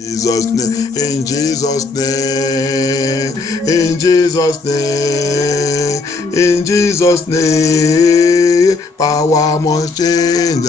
Jesus' name, in Jesus' name, in Jesus' name, in Jesus' name, power must change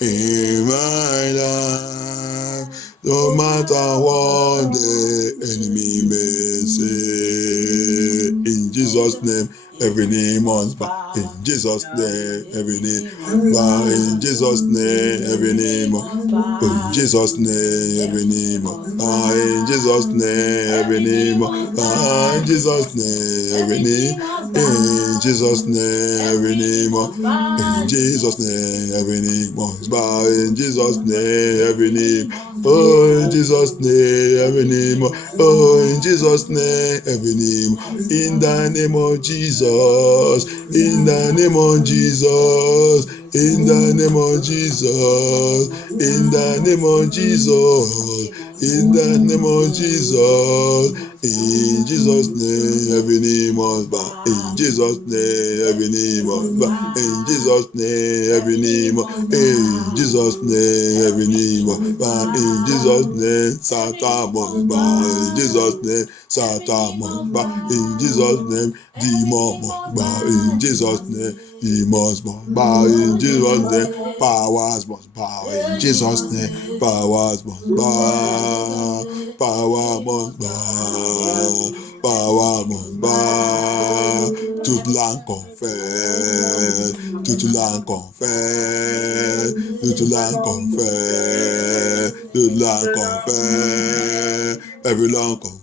in my life. No matter what the enemy may say, in Jesus' name, every knee must bow. In Jesus' name, every knee bow. In Jesus' name, every knee must bow. In Jesus' name, every knee must bow. In Jesus' name, every knee must bow. In Jesus' name, every knee. In Jesus' name, every knee must bow. In Jesus' name, every knee must bow. In Jesus' name, every knee. Oh, in Jesus' name, every name. Oh, in Jesus' name, every name. In the name of Jesus. In the name of Jesus. In the name of Jesus. In the name of Jesus. In the name of Jesus. In Jesus' name, every knee must bow. In Jesus' name, every knee must bow. In Jesus' name, every knee must bow. In Jesus' name, every knee must bow. In Jesus' name, Satan must bow. In Jesus' name, Satan must bow. In Jesus' name, demon must bow. In Jesus' name, demons must bow. In Jesus' name, powers must bow. In Jesus' name, powers must bow. Power must bow. Power must bow. Toute langue confesse. Toute langue confesse. Toute langue confesse. Toute langue confesse. Every langue confess.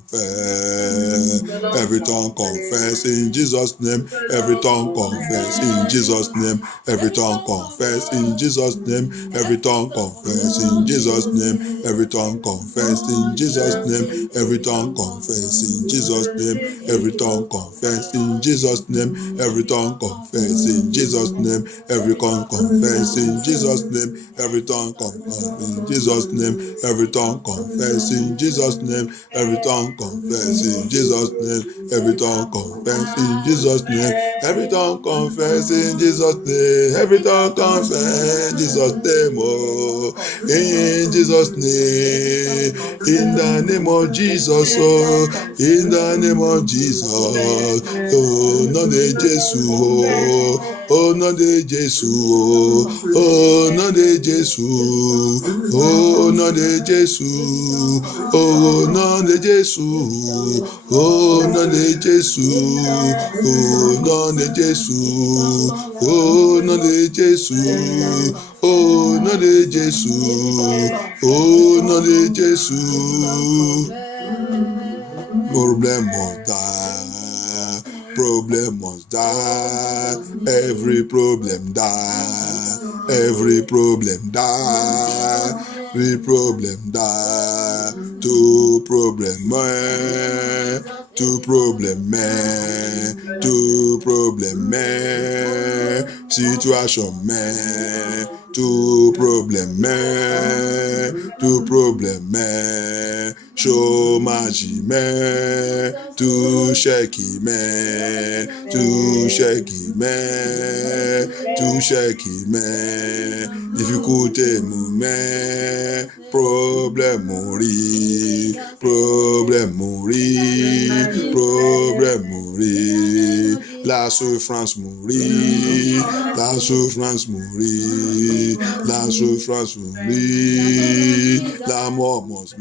Every tongue confess. In Jesus' name, every tongue confess. In Jesus' name, every tongue confess. In Jesus' name, every tongue confess. In Jesus' name, every tongue confess. In Jesus' name, every tongue confess. In Jesus' name, every tongue confess. In Jesus' name, every tongue confess. In Jesus' name, every tongue confess. In Jesus' name, every tongue confess. In Jesus' name, every tongue confess. In Jesus' name, every tongue confess. In Jesus' name, every tongue confess. In Jesus' name, every tongue confess. In Jesus' name, every tongue confess. In Jesus' name, oh, in Jesus' name, in the name of Jesus, oh, in the name of Jesus, oh, no de Jesus, oh, no de Jesus, oh, no de Jesus, oh, no de Jesus, oh, no de Jesus, oh, no de Jesus, oh, no de Jesus, oh, no de Jesus, oh, no de Jesus, oh, no de Jesus. Problem must die. Problem must die. Every problem die. Every problem die. Every problem die. Two problem man. Two problem man. Two problem man. Situation man. Two problem man. Two problem man. Chômage man. Two shaky man. Two shaky man. Two shaky man. Difficulté mou man. Problème mourir. Problème mourir. Problème mourir. La souffrance mourir. La souffrance mourir. La souffrance mourir. La mort mourir.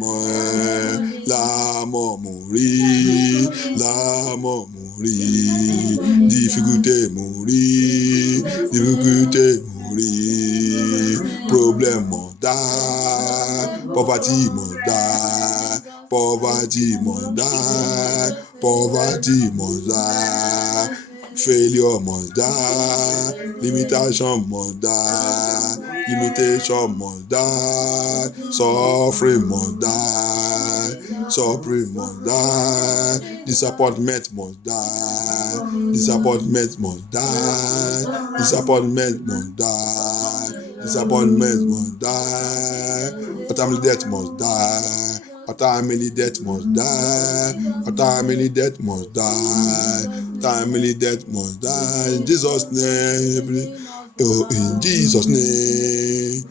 La mort mourir. La mort mourir. Difficulté mourir. Difficulté mourir. Problème die. Poverty must die. Poverty must die. Poverty must die. Failure must die. Limitation must die. Limitation must die. Suffering must die. Suffering must die. Disappointment must die. Disappointment must die. Disappointment must die. Disappointment must die. Untimely death must die. Untimely death must die. Untimely death must die. Untimely death must die. In Jesus' name. Oh, in Jesus' name.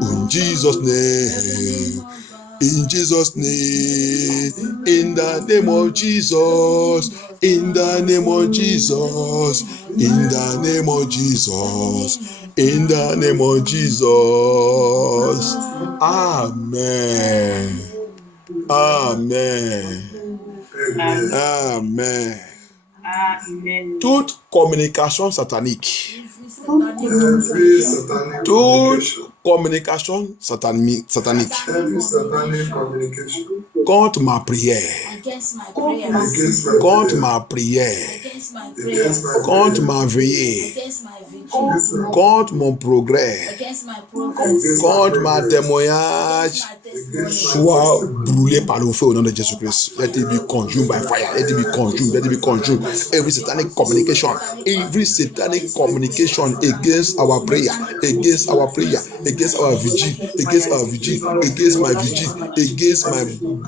Oh, in Jesus' name. In Jesus' name, in the name of Jesus, in the name of Jesus, in the name of Jesus, in the name of Jesus. Amen. Amen. Amen. Toute communication satanique. Toute communication satanique contre ma prière, contre ma prière, contre ma veillée, contre mon progrès, contre ma témoignage, soit brûlé par le feu au nom de Jésus-Christ. Let it be consumed by fire. Let it be consumed. Let it be consumed. Every satanic communication against our prayer, against our vigil, against my vigil, against my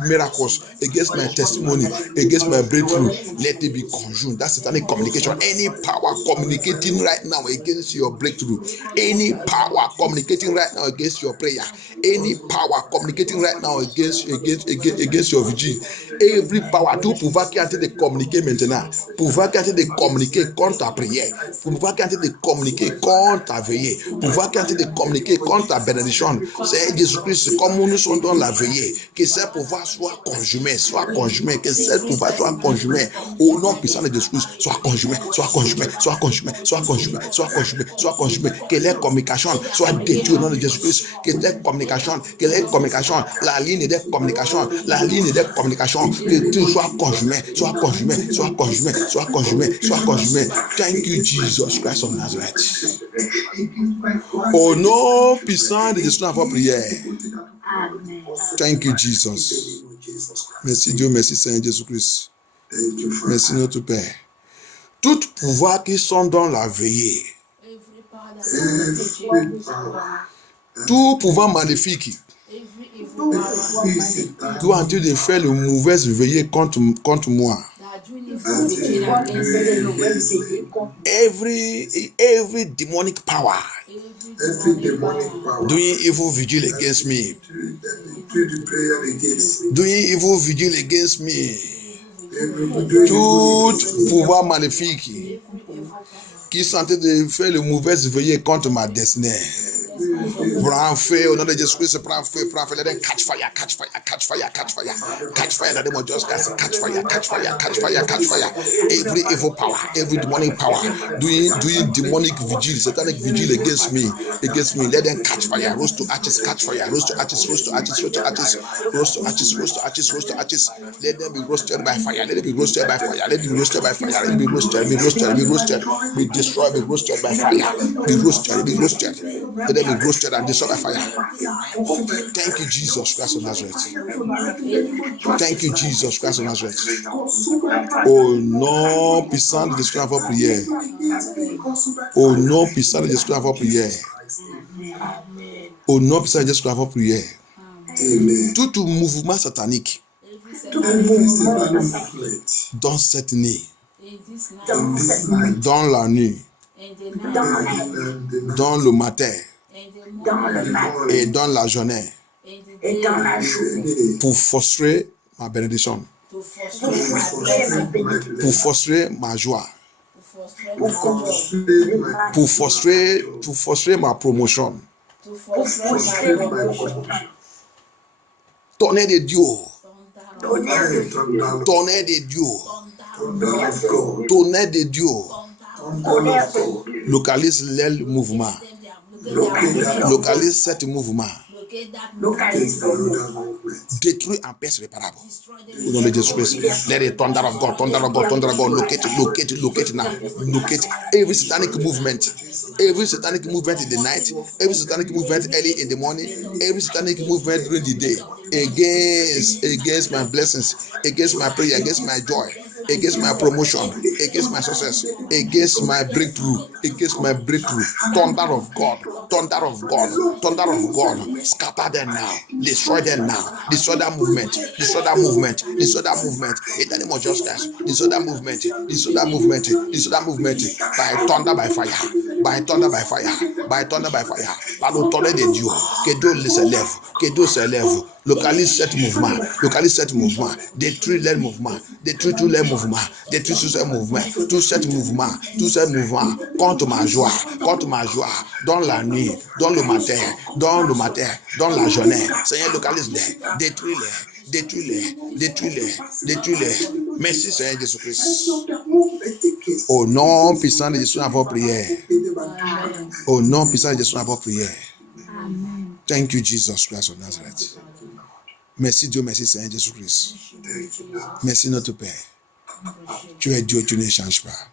miracles, against my testimony, against my breakthrough. Let it be consumed. That satanic communication. Any power communicating right now against your breakthrough, any power communicating right now against your prayer, any power communicating right now against your vigil, every power tout pouvoir qui est en train de communiquer maintenant, pouvoir qui est en train de communiquer contre ta prière, pouvoir qui est en train de communiquer contre ta veillée, pouvoir qui est en train de communiquer contre ta bénédiction. C'est Jésus-Christ, comme nous sommes dans la veillée, que ce pouvoir soit conjumé, que ce pouvoir soit conjumé au nom puissant de Jésus-Christ, soit conjumé, que les communications soient détruites au nom de Jésus-Christ, que les communications, la ligne des communications, que tout soit conjumé. Thank you, Jesus Christ of Nazareth. Au nom puissant de Jésus, notre prière. Thank you, Jesus. Merci Dieu, merci Seigneur Jésus-Christ. Merci notre Père. Tout pouvoir qui sont dans la veillée, tout pouvoir maléfique, tout en train de faire le mauvaise veillée contre moi. Every demonic power doing evil vigil against me, tout pouvoir maléfique qui sont en train de faire le mauvaise veillée contre ma destinée. Prends feu au nom de Jésus-Christ, prends feu, let them catch fire, let them just catch fire. Every evil power, every demonic power, doing demonic vigil, satanic vigil against me, let them catch fire, roast to ashes, catch fire, roast to ashes, let them be roasted by fire, be destroyed, be roasted by fire, be roasted. Let them be roasted and destroyed by fire. Thank you, Jesus Christ of Nazareth. Thank you, Jesus Christ of Nazareth. Au nom puissant de Jésus-Christ, notre prière. Au nom puissant de Jésus-Christ, notre prière. Au nom puissant de Jésus-Christ, notre prière. Tout mouvement satanique dans cette nuit, dans la nuit, dans le matin et dans la journée, pour frustrer ma bénédiction, pour frustrer ma joie, pour frustrer ma promotion. Tonnerre de Dieu, tonnerre de Dieu, tonnerre de Dieu, localise le mouvement, localise cet mouvement, détruit en paix réparable. Au nom de Jésus-Christ, let the thunder of God, locate now, locate every satanic movement in the night, every satanic movement early in the morning, every satanic movement during the day, against my blessings, against my prayer, against my joy. against my promotion, against my success, against my breakthrough, against my breakthrough. Thunder of God, thunder of God, thunder of God. Scatter them now, destroy them now, destroy that movement, destroy that movement, destroy that movement. In the name of justice, destroy that movement, destroy that movement, destroy that movement by thunder, by fire. By thunder, by fire, by thunder, by fire. Par l'autorité de Dieu, que Dieu se lève, localise cet mouvement, détruis les mouvements, détruis tous les mouvements, détruis tous ces mouvements, tous ces mouvements contre ma joie, dans la nuit, dans le matin, dans la journée. Seigneur, localise-les, détruis-les. Merci Seigneur Jésus-Christ. Au nom puissant de Jésus, avons prié. Au nom puissant de Jésus, avons prié. Thank you, Jesus Christ of Nazareth. Merci Dieu, merci Seigneur Jésus-Christ. Merci notre Père. Tu es Dieu, tu ne changes pas.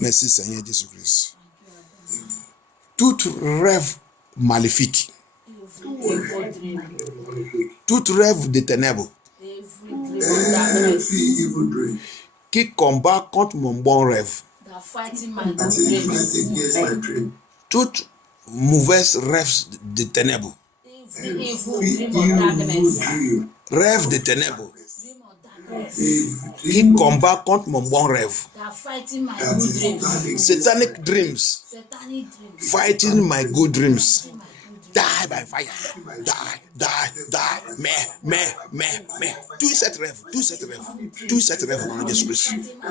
Merci Seigneur Jésus-Christ. Tout rêve maléfique, tout rêve de ténèbres qui combat contre mon bon rêve, toute mauvaise rêve de ténèbres, rêve de ténèbres qui combat contre mon bon rêve, satanic dreams fighting my good dreams, die by fire, die, mais, tout cette rêve, au nom de Jésus-Christ,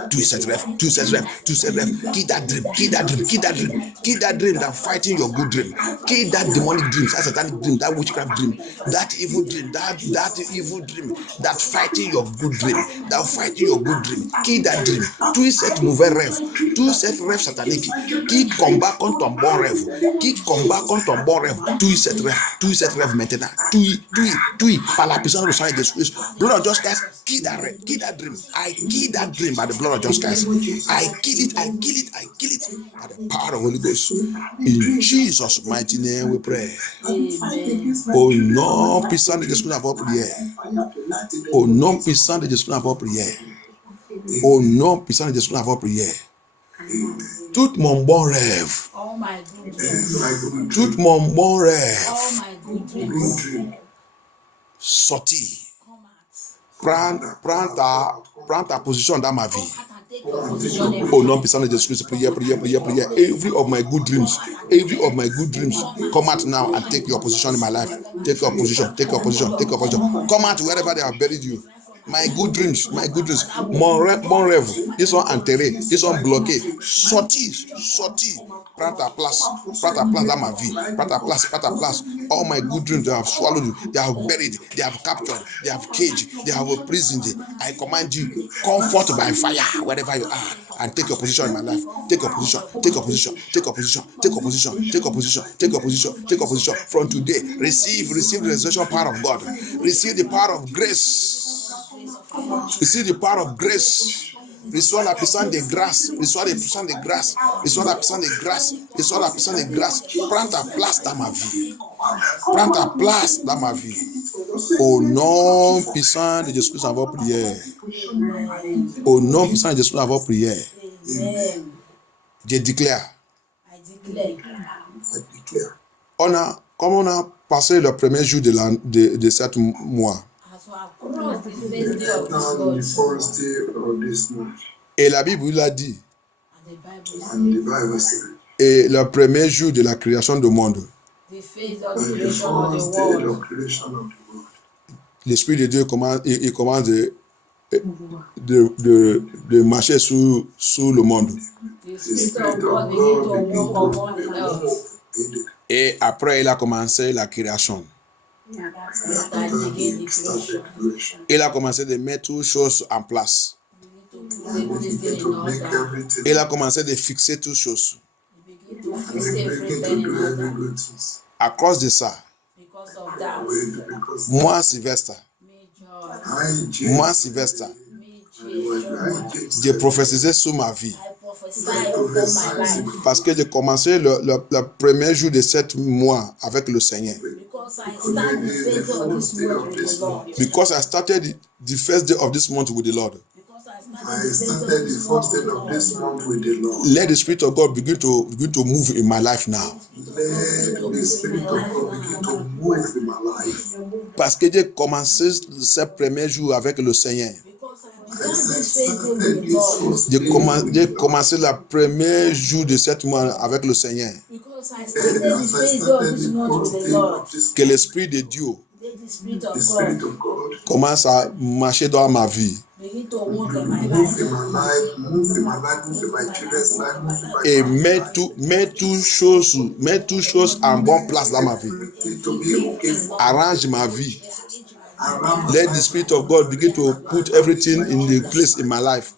tout cette rêve, kill that dream that fighting your good dream, kill that demonic dream, that satanic dream, that witchcraft dream, that evil dream, that evil dream, that fighting your good dream, kill that dream, tout cette mauvais rêve, tout cette rêve satanique, qui combat contre ton bon rêve, tout cette rêve maintenant, tout, par la puissance de sang de Jésus-Christ. Blood of Jesus Christ, kill that dream. I kill that dream by the blood of Jesus Christ. I kill it by the power of the Holy Ghost. In Jesus' mighty name we pray. Au nom puissant de Jésus, nous avons prié. Au nom puissant de Jésus, nous avons prié. Au nom puissant de Jésus, nous avons prié. Tout mon bon rêve, sorti. Prends ta position dans ma vie. Au nom puissant de Jésus-Christ, prière. Every of my good dreams, come out now and take your position in my life. Take your position. Come out wherever they have buried you. My good dreams, mon rêve, ils sont enterrés, ils sont bloqués. Sortis. Prends ta place dans ma vie. Prends ta place. All my good dreams, they have swallowed you, they have buried, they have captured, they have caged, they have imprisoned. I command you, come forth by fire wherever you are and take your position in my life. Take your position. From today, receive the resurrection power of God. Receive the power of grace. Receive the power of grace. Reçois la puissance de grâce. Reçois la puissance de grâce. Prends ta place dans ma vie. Au nom puissant de Jésus, nous avons prié. Je déclare. Comme on a passé le premier jour de 7 mois. Et la Bible l'a dit. Et le premier jour de la création du monde. L'Esprit de Dieu commence de marcher sur le monde. Et après, il a commencé la création. Il a commencé de mettre toutes choses en place. Il a commencé de fixer toutes choses. À cause de ça, moi, Sylvestre, j'ai prophétisé sur ma vie. Parce que j'ai commencé le premier jour de 7 mois avec le Seigneur. Because I started the first day of this month with the Lord. I started the first day of this month with the Lord. Let the Spirit of God begin to move in my life now. Let the Spirit of God begin to move in my life. Parce que j'ai commencé ces premiers jours avec le Seigneur. J'ai commencé le premier jour de 7 mois avec le Seigneur. Que l'Esprit de Dieu commence à marcher dans ma vie. Et mets toutes choses en bonne place dans ma vie. Arrange ma vie. Let the Spirit of God begin to put everything in the place in my life.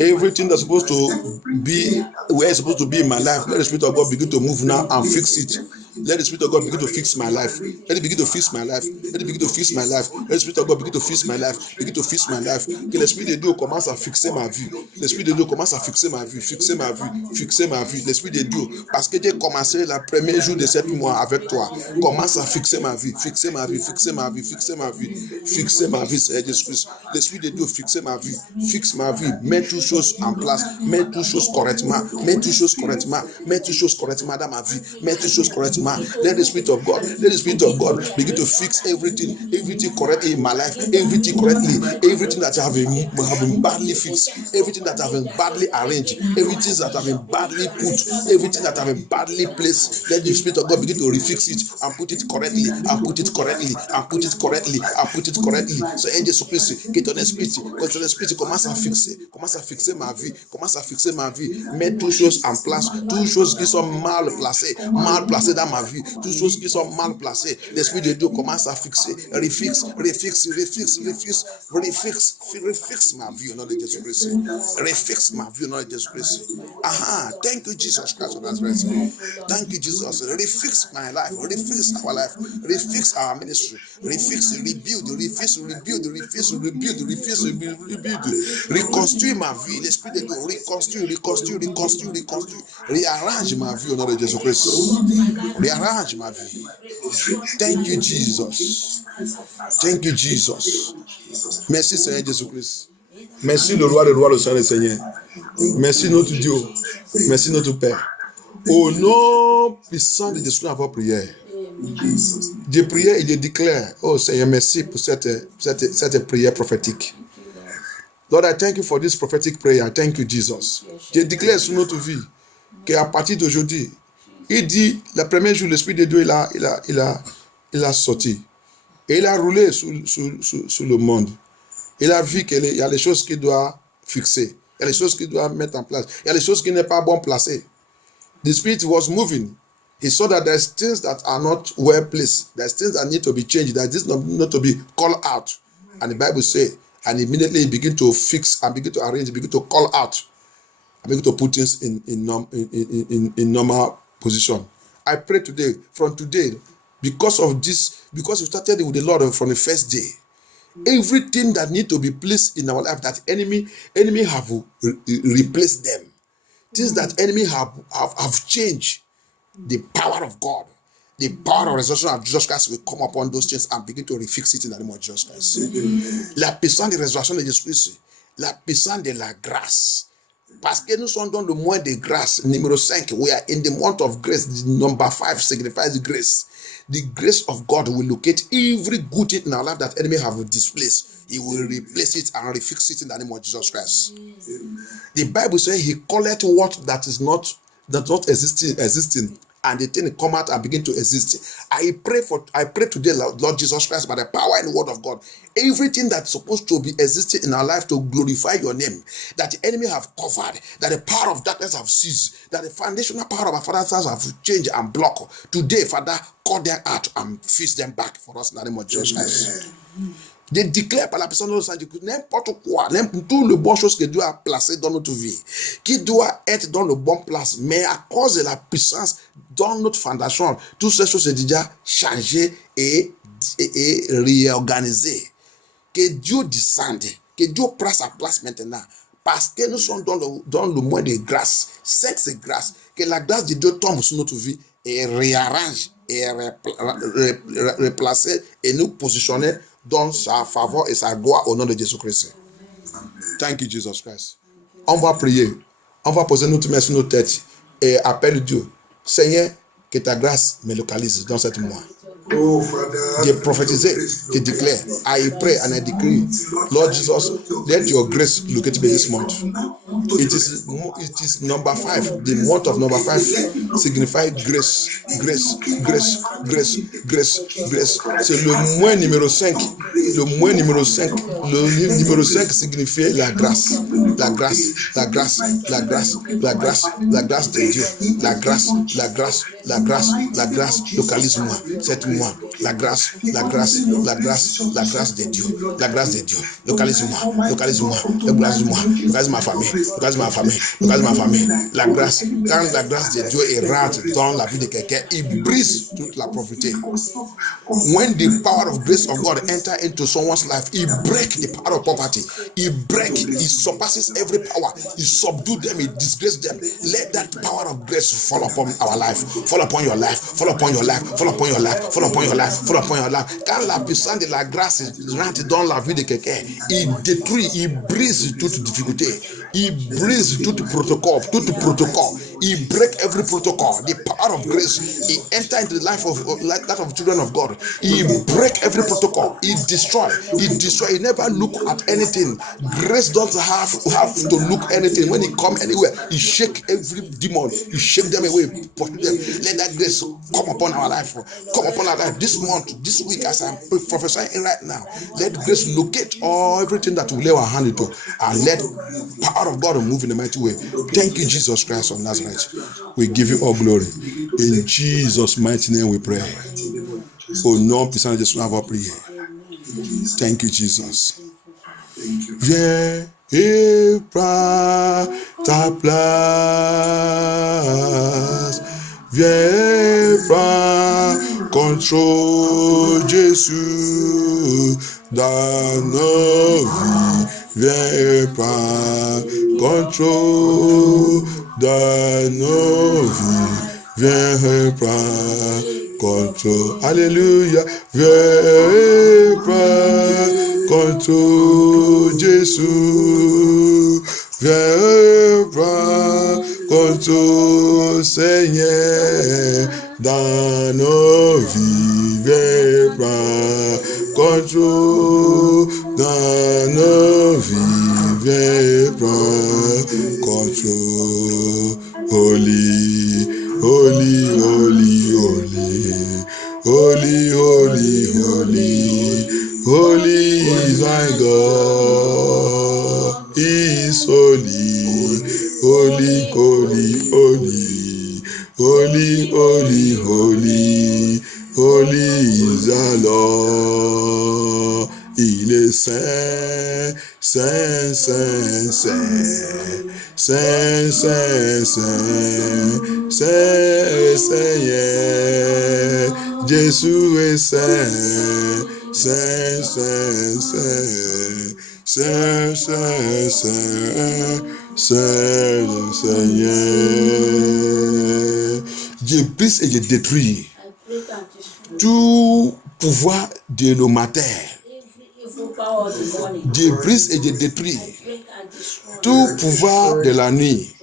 Everything that's supposed to be where it's supposed to be in my life, let the Spirit of God begin to move now and fix it. Let the Spirit of God begin to fix my life. Let it begin to fix my life. Let it begin to fix my life. Let the Spirit of God begin to fix my life. Begin to fix my life. Que l'Esprit de Dieu commence à fixer ma vie. L'Esprit de Dieu commence à fixer ma vie. Fixer ma vie. Fixer ma vie. L'Esprit de Dieu, parce que j'ai commencé le premier jour de 7 mois avec toi, commence à fixer ma vie. Fixer ma vie. Fixer ma vie. Fixer ma vie. Fixer ma vie, Seigneur Jésus-Christ. L'Esprit de Dieu, fixer ma vie. Fixe ma vie. Mets toutes choses en place. Mets toutes choses correctement. Mets toutes choses correctement. Mets toutes choses correctement dans ma vie. Mets toutes choses correctement. Let the Spirit of God, let the Spirit of God begin to fix everything correctly in my life, everything correctly, everything that have been badly fixed, everything that have been badly arranged, everything that have been badly put, everything that have been badly placed. Let the Spirit of God begin to refix it and put it correctly, and put it correctly, and put it correctly, and put it correctly. So, Jésus-Christ, que ton esprit commence à fixer ma vie, commence à fixer ma vie. Mets toutes choses en place, toutes choses qui sont mal placées dans ma vie, toutes choses qui sont mal placées. L'Esprit de Dieu commence à fixer, refixe ma vie au nom de Jésus-Christ. Refixe ma vie au nom de Jésus-Christ. Thank you, Jesus Christ of Nazareth. Thank you, Jesus. Refix my life, refix our life, refix our ministry, refix, rebuild. Reconstruire ma vie. L'Esprit de Dieu, reconstruire. Réarrange ma vie au nom de Jésus-Christ. Réarrange ma vie. Thank you, Jesus. Thank you, Jesus. Merci, Seigneur Jésus-Christ. Merci, le roi des rois, le Seigneur des seigneurs. Merci, notre Dieu. Merci, notre Père. Au nom puissant de Jésus, notre prière. Je prie et je déclare, oh Seigneur, merci pour cette prière prophétique. Lord, I thank you for this prophetic prayer. Thank you, Jesus. Je déclare sur notre vie qu'à partir d'aujourd'hui, il dit, le premier jour, l'Esprit de Dieu, il a sorti. Et il a roulé sur le monde. Il a vu qu'il y a des choses qu'il doit fixer. Il y a des choses qu'il doit mettre en place. Il y a des choses qui n'est pas bon placées. The Spirit was moving. He saw that there's things that are not well placed. There's things that need to be changed. That this not to be called out. And the Bible says, and immediately he began to fix and begin to arrange, begin to call out, and begin to put things in normal position. I pray today, from today, because of this, because we started with the Lord from the first day, everything that need to be placed in our life, that enemy have replaced them. Things that enemy have changed. The power of God, the power of resurrection of Jesus Christ will come upon those things and begin to refix it in the name of Jesus Christ. La puissance de résurrection de Jésus-Christ, la puissance de la grâce. Parce que nous sommes dans le mois de grâce, numéro 5, we are in the month of grace. The number 5 signifies grace. The grace of God will locate every good thing in our life that enemy have displaced. He will replace it and refix it in the name of Jesus Christ. The Bible says he calleth what that is not existing, and the thing come out and begin to exist. I pray today, Lord Jesus Christ, by the power and the word of God, everything that's supposed to be existing in our life to glorify your name, that the enemy have covered, that the power of darkness have seized, that the foundational power of our fathers have changed and blocked. Today, Father, call them out and fix them back for us in the name of Jesus Christ. Je déclare par la puissance de Saint-Jésus, n'importe quoi, tout le bon chose que Dieu a placé dans notre vie, qui doit être dans le bon place, mais à cause de la puissance dans notre fondation, toutes ces choses sont déjà changées et réorganisées. Que Dieu descende, que Dieu prenne sa place maintenant, parce que nous sommes dans le mois de grâce, sexe et grâce, que la grâce de Dieu tombe sur notre vie et réarrange et replacer et nous positionner dans sa faveur et sa gloire au nom de Jésus-Christ. Thank you, Jesus Christ. On va prier. On va poser notre main sur nos têtes et appeler Dieu. Seigneur, que ta grâce me localise dans cette mois. J'ai prophétisé, je declare, I pray and I decree, Lord Jesus, let your grace locate me this month. It is number 5. The month of number 5 signifies grace, grace, grace, grace, grace, grace. C'est le mois numéro 5. Le mois numéro 5. Le numéro 5 signifie la grâce. La grâce, la grâce, la grâce, la grâce, la grâce de Dieu. La grâce, la grâce, la grâce, la grâce, localise-moi. Cette mois. La grâce, la grâce, la grâce, la grâce de Dieu. La grâce de Dieu. Localise-moi, localise-moi, localise-moi, localise ma famille, localise ma famille, localise ma famille. La grâce, quand la grâce de Dieu rentre dans la vie de quelqu'un, il brise toute la pauvreté. When the power of grace of God enter into someone's life, he break the power of poverty. He surpasses every power. He subdue them, he disgrace them. Let that power of grace fall upon our life, fall upon your life, fall upon your life, fall upon your life, fall upon your life, fall upon your life. Quand la puissance de la grâce rentre dans la vie de quelqu'un, il détruit, il brise toute difficulté, il brise tout protocole, il break every protocol. The power of grace, he enter into the life of that of children of God. He break every protocol. He destroy. He never look at anything. Grace doesn't have to look anything. When he come anywhere, he shake every demon. He shake them away. Put them. Let that grace come upon our life. Come upon our life this month, this week, as I'm prophesying right now. Let grace locate everything that we lay our hand into, and let power of God move in a mighty way. Thank you, Jesus Christ of Nazareth. We give you all glory. In Jesus' mighty name we pray. Au nom puissant de Jésus, on va prier. Thank you, Jesus. Viens et prends ta place. Viens et prends contrôle, Jésus, dans nos vies. Viens et prends contrôle dans nos vies. Viens et prends contrôle. Alléluia. Viens et prends contrôle, Jésus. Viens et prends contrôle, Seigneur, dans nos vies. Viens et prends contrôle dans nos vies. Viens et prends contrôle. Holy, holy, holy, holy. Holy, holy, holy. Holy is my God. He is holy. Holy, holy, holy. Holy, holy, holy. Holy is the Lord. Il est saint, saint, saint, saint. Saint, saint, saint. Saint, Seigneur. Jésus est saint. Saint, saint, saint. Saint, saint, saint. Saint, Seigneur. Je brise et je détruis tout pouvoir de le matin. Je brise et je détruis tout pouvoir de la nuit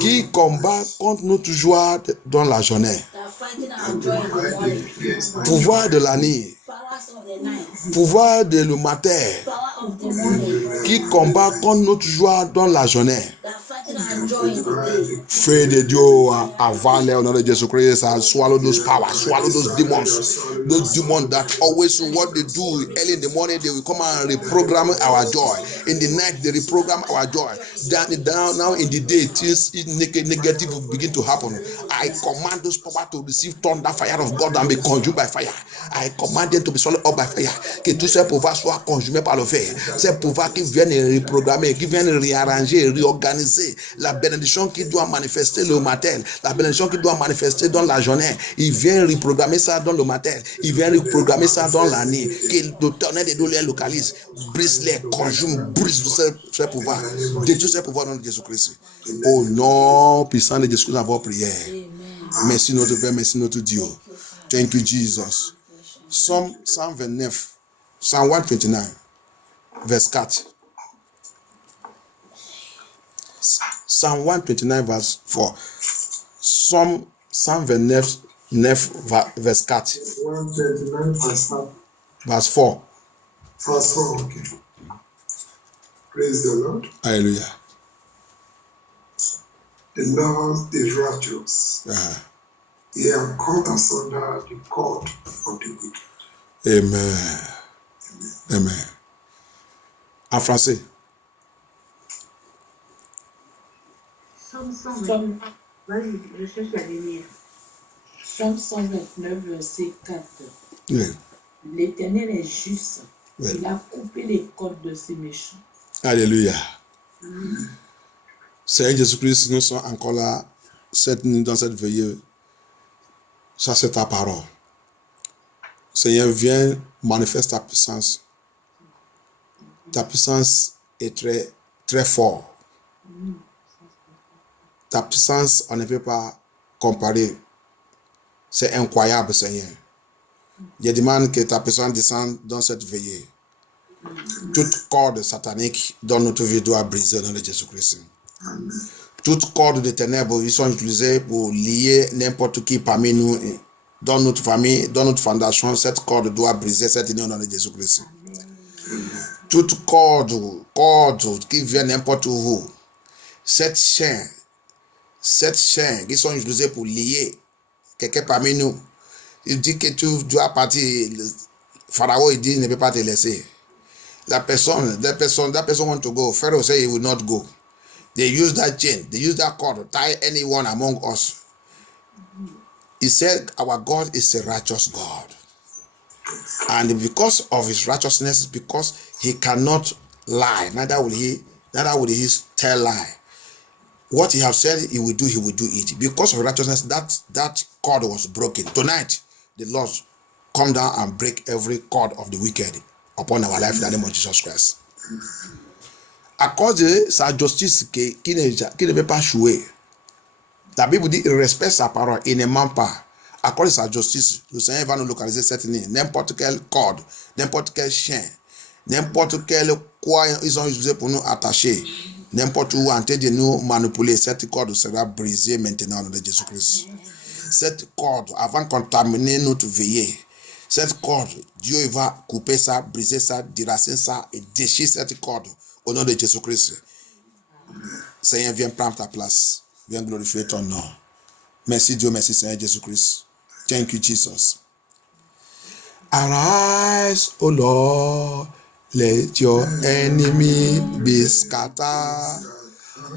qui combat contre notre joie dans la journée. Pouvoir de la nuit, pouvoir de le matin qui combat contre notre joie dans la journée. Feu de Dieu, avant le nom de Jesus Christ, swallow those powers, swallow those demons that always what they do early in the morning, they will come and reprogram our joy. In the night, they reprogram our joy. Down now in the day, things negative will begin to happen. I command those powers to receive thunder fire of God and be consumed by fire. I command them to be swallowed up by fire. Que tous ces pouvoirs soient consumés par le feu. Ces pouvoirs qui viennent reprogrammer, qui viennent réarranger, réorganiser la bénédiction qui doit manifester le matin, la bénédiction qui doit manifester dans la journée. Il vient reprogrammer ça dans le matin. Il vient reprogrammer ça dans la nuit. Que le tonnerre de Dieu les localise, brise-les, conjume, brise ces pouvoirs, détruit ces pouvoirs dans Jésus-Christ. Au nom puissant de Jésus, nous avons prié. Merci notre Père, merci notre Dieu. Thank you, Jesus. Psalm 129, Psalm 129, verset 4. Psalm 129, verse 4. Psalm 129, verse 4. 129, verse 4. Verse 4. Verse 4, okay. Praise the Lord. Hallelujah. The Lord is righteous. He has cut asunder the cord of the wicked. Amen. Amen. En français. Somme 129, vas-y, je cherche la dernière. Somme 129, verset 4. Oui. L'Éternel est juste. Oui. Il a coupé les cordes de ses méchants. Alléluia. Seigneur Jésus-Christ, nous sommes encore là cette nuit dans cette veillée. Ça, c'est ta parole. Seigneur, viens, manifeste ta puissance. Ta puissance est très, très forte. Ta puissance, on ne peut pas comparer. C'est incroyable, Seigneur. Je demande que ta puissance descende dans cette veillée. Toute corde satanique dans notre vie doit briser au nom de Jésus-Christ. Toutes cordes de ténèbres, ils sont utilisées pour lier n'importe qui parmi nous, dans notre famille, dans notre fondation. Cette corde doit briser cette union au nom de Jésus-Christ. Toute corde qui vient n'importe où, cette chaîne qui sont utilisées pour lier quelqu'un parmi nous, il dit que tu dois partir. Le Pharaon, il dit, il ne peut pas te laisser. That person want to go. Pharaoh say he will not go. They use that chain, they use that cord to tie anyone among us. He said, our God is a righteous God. And because of his righteousness, because he cannot lie, neither will he tell lie. What he has said he will do it. Because of righteousness, that cord was broken. Tonight, the Lord come down and break every cord of the wicked upon our life in the name of Jesus Christ. À cause de sa justice qui ne peut pas jouer. La Bible dit, il respecte sa parole, il ne ment pas. À cause de sa justice, le Seigneur va nous localiser cette nuit. N'importe quelle corde, n'importe quel chien, n'importe quel quoi ils ont utilisé pour nous attacher, n'importe où en train de nous manipuler, cette corde sera brisée maintenant au nom de Jésus-Christ. Cette corde, avant de contaminer notre veillée, cette corde, Dieu va couper ça, briser ça, déraciner ça et déchirer cette corde au nom de Jésus-Christ. Seigneur, viens prendre ta place. Viens glorifier ton nom. Merci Dieu, merci Seigneur Jésus-Christ. Thank you, Jesus. Arise, O Lord, let your enemy be scattered.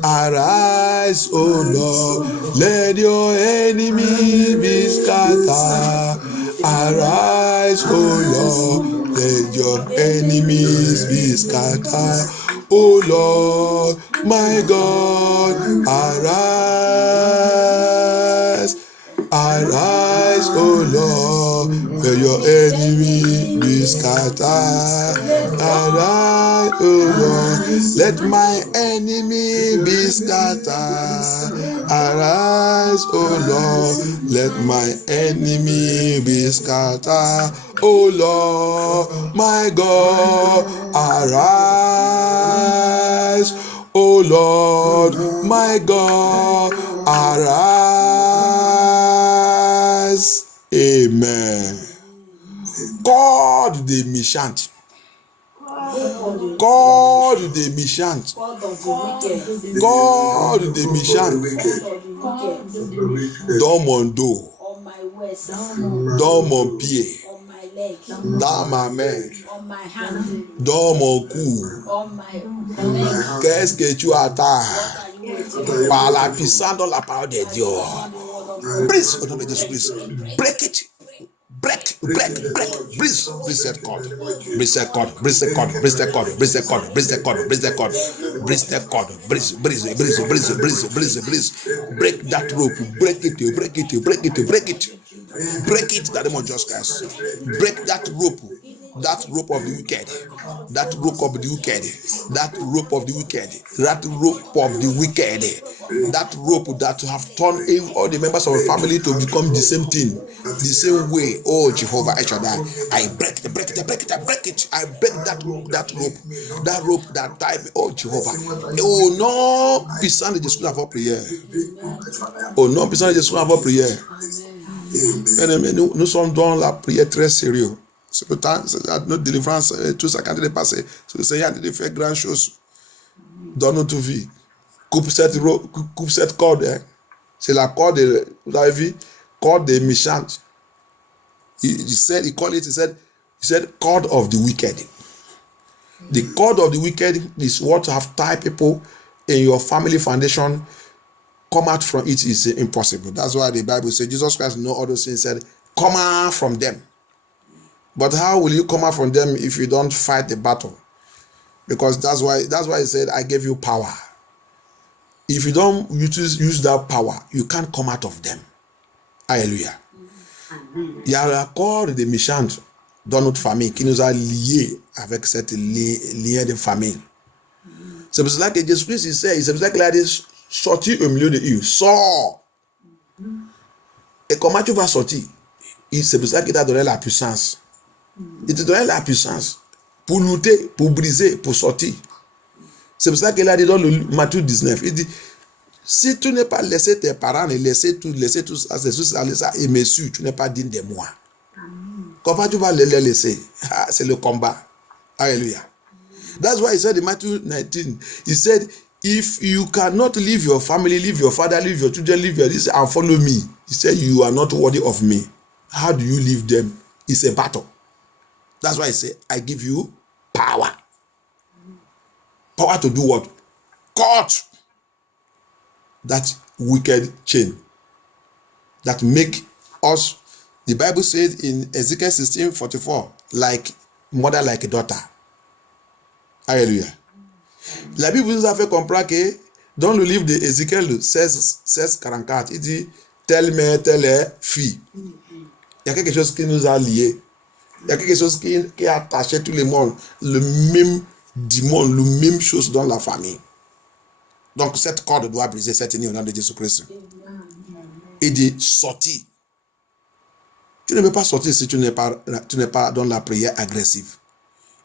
Arise, O Lord, let your enemy be scattered. Arise, O Lord, let your enemies be scattered. O Lord, my God, arise. Arise, O Lord, let your enemy be scattered. Arise, O Lord, let my enemy be scattered. Arise, O Lord, let my enemy be scattered. O Lord, my God, arise. O Lord, my God, arise. Amen. God the méchant. God the méchant. God the méchant. Dans mon dos. Dans mon pied. Dans ma main. Dans mon cou. Qu'est-ce que tu attends? Par la puissance dans la parole de Dieu. Brise au nom de Jésus-Christ. Break it. Break, brise cette corde, brise cette corde, brise cette corde, brise cette corde, brise cette corde, brise cette corde, brise cette corde, brise cette corde, brise, break that rope, break it, break it in the name of Jesus Christ. Break that rope that rope of the wicked, that rope of the wicked, that rope of the wicked, that rope of the wicked, that rope that have turned all the members of a family to become the same thing, the same way. Oh Jehovah, I break it, break it, break it, I break it, I break that rope that tie me. Oh Jehovah, oh non, puissant de Jésus avant prière, oh non, puissant de Jésus avant prière. Nous sommes dans la prière très sérieux. C'est le temps, c'est notre délivrance, tout ça quand il est passé. Le Seigneur a fait grand chose dans notre vie. Coupe cette corde. Hein. C'est la corde, vous avez vu, corde des méchants. He said, cord of the wicked. The cord of the wicked is what have tied people in your family foundation. Come out from it is impossible. That's why the Bible says Jesus Christ, no other sin, said, come out from them. But how will you come out from them if you don't fight the battle? Because that's why he said, I gave you power. If you don't use that power, you can't come out of them. Alléluia. Il y a la corde des méchants dans notre famille qui nous a liés avec cette lien de famille. C'est pour cela que Jésus-Christ, c'est pour ça qu'il a dit, sortir au milieu de eux. Sors. Et comment tu vas sortir? C'est pour ça qu'il t'a donné la puissance. Il te donne la puissance pour lutter, pour briser, pour sortir. C'est pour ça qu'il a dit dans le Matthieu 19, il dit, si tu n'es pas laissé tes parents et laisser tout ça et me suivre, tu n'es pas digne de moi. Comment tu vas les laisser? C'est le combat. Alléluia. That's why he said in Matthew 19, he said, if you cannot leave your family, leave your father, leave your children, leave your this, and follow me, he said, you are not worthy of me. How do you leave them? It's a battle. That's why I say, I give you power. Power to do what? Cut that wicked chain that make us, the Bible says in Ezekiel 16:44, like mother, like a daughter. Alléluia. La Bible nous a fait comprendre que dans le livre d'Ézéchiel 16:44, il dit, telle mère, telle fille. Il y a quelque chose qui nous a liés. Il y a quelque chose qui a attaché tout le monde, le même démon, le même chose dans la famille. Donc cette corde doit briser cette nuit au nom de Jésus-Christ. Et de sortir. Tu ne peux pas sortir si tu n'es pas dans la prière agressive.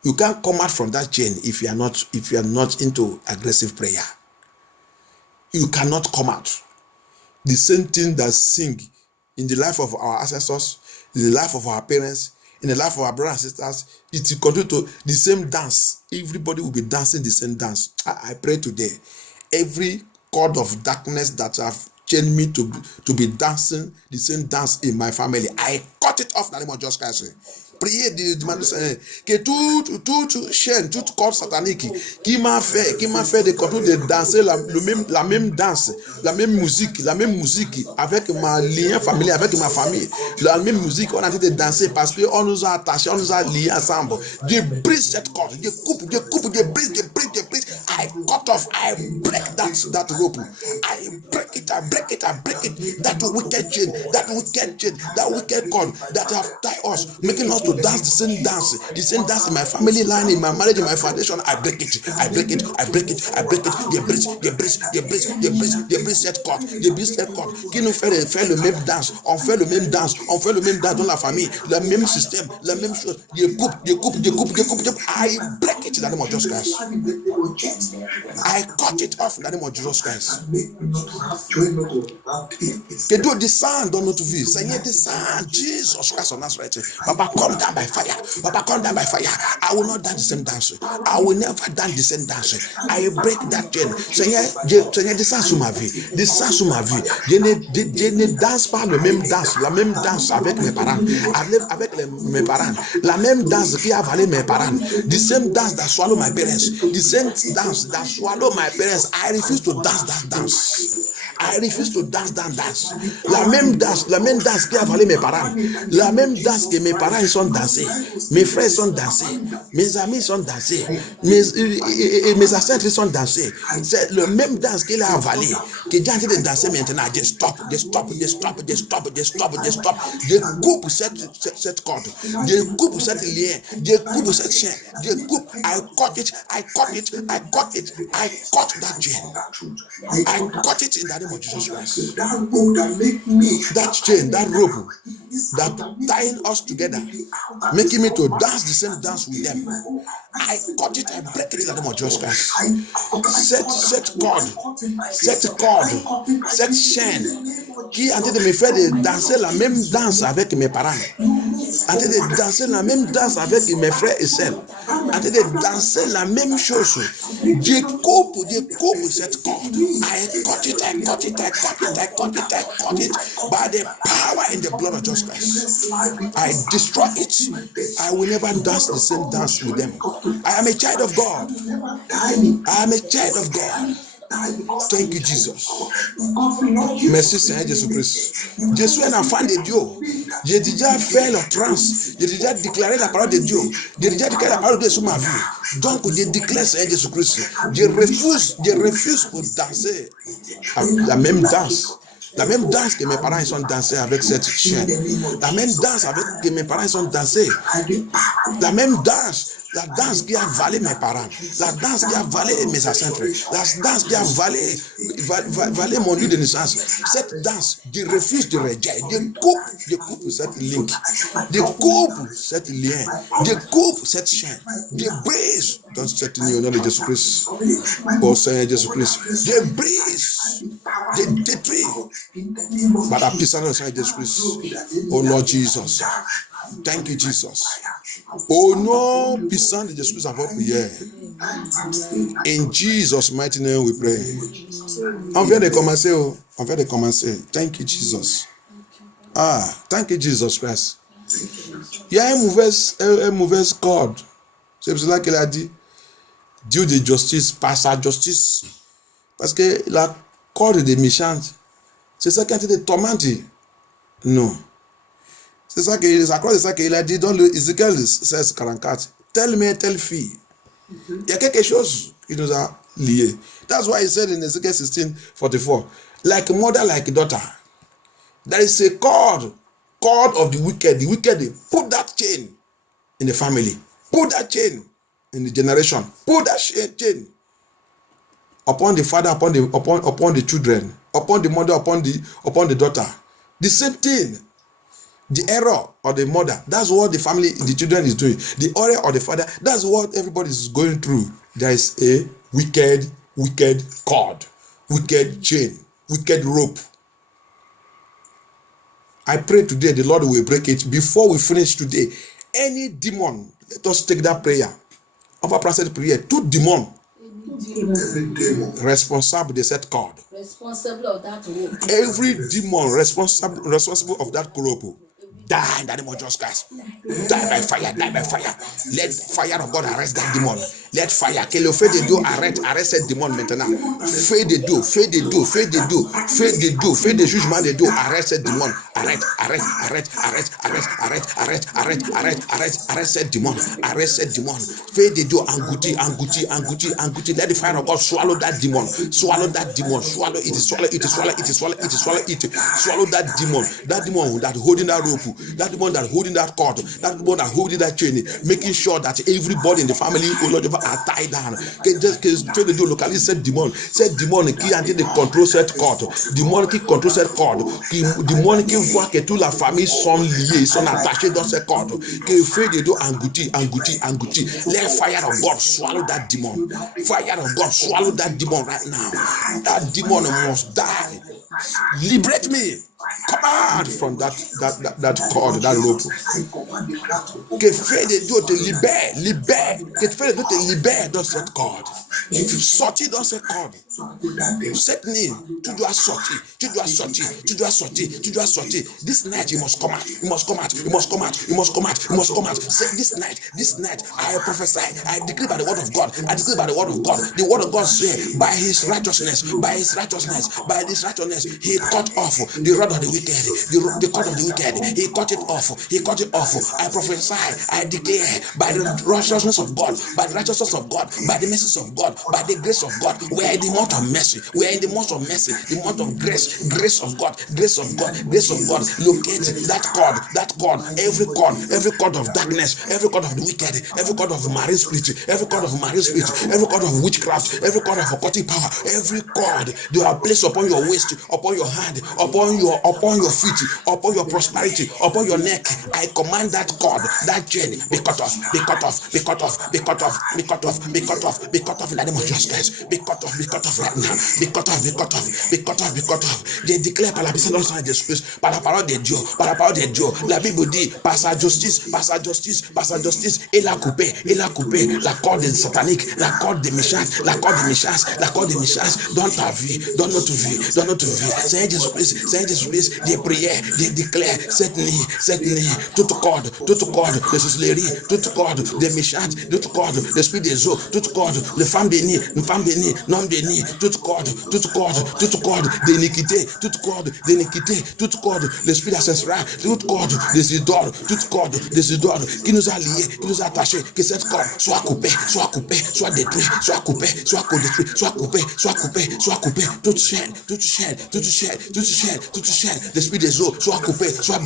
You can't come out from that chain if you are not into aggressive prayer. You cannot come out. The same thing that sing in the life of our ancestors, in the life of our parents, in the life of our brothers and sisters, it will continue to the same dance. Everybody will be dancing the same dance. I pray today, every cord of darkness that have chained me to be dancing the same dance in my family, I cut it off in the name of Jesus Christ. Priez de demander que toute chaîne, toute corde satanique qui m'a fait de continuer de danser la même danse, la même musique avec ma lien familial, avec ma famille, la même musique, on a été de danser parce qu'on nous a attachés, on nous a liés ensemble. Dieu brise cette corde, Dieu coupe, Dieu brise. I cut off, I break that rope. I break it. That wicked chain, that wicked cord that have tied us, making us to dance the same dance in my family line, in my marriage, in my foundation. I break it. They brise cette corde. Qui nous fait le même danse. On fait le même danse dans la famille. Le même système, la même chose. Dieu coupe. I break it in the name of Jesus Christ. I cut it off in the name of Jesus Christ. Que Dieu descende dans notre vie. Seigneur, descend. Jesus Christ of Nazareth. Papa, come down by fire. I will not dance the same dance. I will never dance the same dance. I break that chain. Seigneur, descend sur ma vie. Je ne danse pas la même danse avec mes parents. Mes parents. La même danse qui a avalé mes parents. The same dance that swallow my parents. The same dance that swallow my parents. I refuse to dance that dance. I refuse to dance that dance. La même danse qui a avalé mes parents. La même danse que mes parents ils sont dansés. Mes frères sont dansés. Mes amis sont dansés. Mes ancêtres sont dansés. C'est le même danse qu'il a avalé. Que Dieu est en train de danser maintenant. Je stop. Je coupe cette corde. Je coupe cette lien. Je coupe cette chaîne. Je coupe. I cut it that chain. I cut it in the name of Jesus Christ. That chain, that rope, that tying us together, making me to dance the same dance with them. I cut it, I break it in the name of Jesus Christ. Cette chaîne qui est en train de me faire danser la même danse avec mes parents, en train de danser la même danse avec mes frères et sœurs, en train de danser la même chose. Je coupe cette corde. I cut it by the power in the blood of Jesus Christ. I destroy it. I will never dance the same dance with them. I am a child of God. I am a child of God. Thank you, Jesus. Merci Seigneur Jésus-Christ. Je suis un enfant de Dieu. J'ai déjà fait le trans. J'ai déjà déclaré la parole de Dieu. J'ai déjà déclaré la parole de Dieu sur ma vie. Donc je déclare Seigneur Jésus-Christ. Je refuse pour danser la même danse. La même danse que mes parents ils ont dansé avec cette chaîne. La même danse que mes parents ils ont dansé. La même danse. La danse qui a valé mes parents, la danse qui a valé mes ancêtres, la danse qui a valé mon lieu de naissance. Cette danse, je refuse de rejeter. Je coupe cette ligne, je coupe cette lien, je coupe cette chaîne, je brise dans cette ligne au nom de Jésus-Christ. Oh Seigneur Jésus-Christ, je brise, je détruis par la puissance de Seigneur Jésus-Christ. Oh Lord Jesus. Thank you, Jesus. Au nom puissant de Jésus, nous avons prié. In Jesus' mighty name we pray. On vient de commencer. Thank you, Jesus. Thank you, Jesus Christ. Il y a une mauvaise corde. C'est pour cela qu'il a dit Dieu de justice, par sa justice. Parce que la corde des méchants, c'est ça qui a été tourmenté. Non. C'est ça qu'il a dit dans le Ézéchiel 16:44. Telle mère, telle fille. Il y a quelque chose qui nous a liés. That's why he said in Ezekiel 16:44, like mother, like daughter. There is a cord of the wicked. The wicked, put that chain in the family. Put that chain in the generation. Put that chain upon the father, upon the children, upon the mother, upon the daughter. The same thing. The error of the mother, that's what the family, the children is doing. The error of the father, that's what everybody is going through. There is a wicked cord, wicked chain, wicked rope. I pray today the Lord will break it. Before we finish today, any demon, let us take that prayer. On va prendre cette prière. Tout démon responsible de cette corde. Responsible of that rope. Every demon responsible of that rope. Die in the name of Jesus Christ. Die by fire. Let fire of God arrest that demon. Let fire. Que le feu de Dieu arrête ce démon maintenant. Feu de Dieu. Feu de jugement de Dieu arrête ce démon. Arrête ce démon. Arrête ce démon. Feu de Dieu englouti. Let the fire of God swallow that demon. Swallow that demon. Swallow it. Swallow that demon. That demon that holding that rope. That demon that holding that cord. That demon that holding that chain. Making sure that everybody in the family are tied down. Que Dieu localise cette démon qui est en train de contrôler cette corde. Démon qui contrôle cette corde. Démon qui voit que toute la famille sont liés, sont attachés dans cette corde. Que le feu de Dieu englouti. Let fire of God swallow that demon. Fire of God swallow that demon right now. That demon must die. Liberate me. Come out from that cord, that rope. Que fait de Dieu te libère. Que fait de Dieu te libère dans cette corde. Sortir dans cette corde. Cette nuit, tu dois sortir. Tu dois sortir. Tu dois sortir. Tu dois sortir. This night you must come out. You must come out. You must come out. You must come out. You must come out. Say this night, I prophesy. I decree by the word of God. I decree by the word of God. The word of God says, by his righteousness, he cut off the rod of the wicked, the cord of the wicked. He cut it off. He cut it off. I prophesy. I declare by the righteousness of God, by the righteousness of God, by the mercies of God, by the grace of God. We are in the month of mercy. We are in the month of mercy, the month of grace, grace of God, grace of God, grace of God. Locate that cord, every cord of darkness, every cord of the wicked, every cord of marine spirit, every cord of witchcraft, every cord of occultic power, every cord they are placed upon your waist, upon your hand, upon your feet, upon your prosperity, upon your neck. I command that cord, that chain, be cut off, be cut off, be cut off, be cut off, be cut off, be cut off, be cut off in the name of Jesus Christ. Be cut off right now. Be cut off, be cut off, be cut off, be cut off. They declare par la puissance de Jésus-Christ, par la parole de Dieu, La Bible dit, par sa justice, il a coupé la corde satanique, la corde des méchants, dans ta vie, dans notre vie. Seigneur Jésus-Christ, des prières, des déclare cette nuit, toute corde de sorcellerie, toute corde des méchants, toute corde l'esprit des eaux, toute corde de femme bénie, homme béni, toute corde d'iniquité, toute corde l'esprit d'ancestral, toute corde des idoles, qui nous a liés, qui nous a attachés, que cette corde soit coupée, soit détruite, soit coupée, toute chaîne, l'esprit des eaux, soit coupée, soit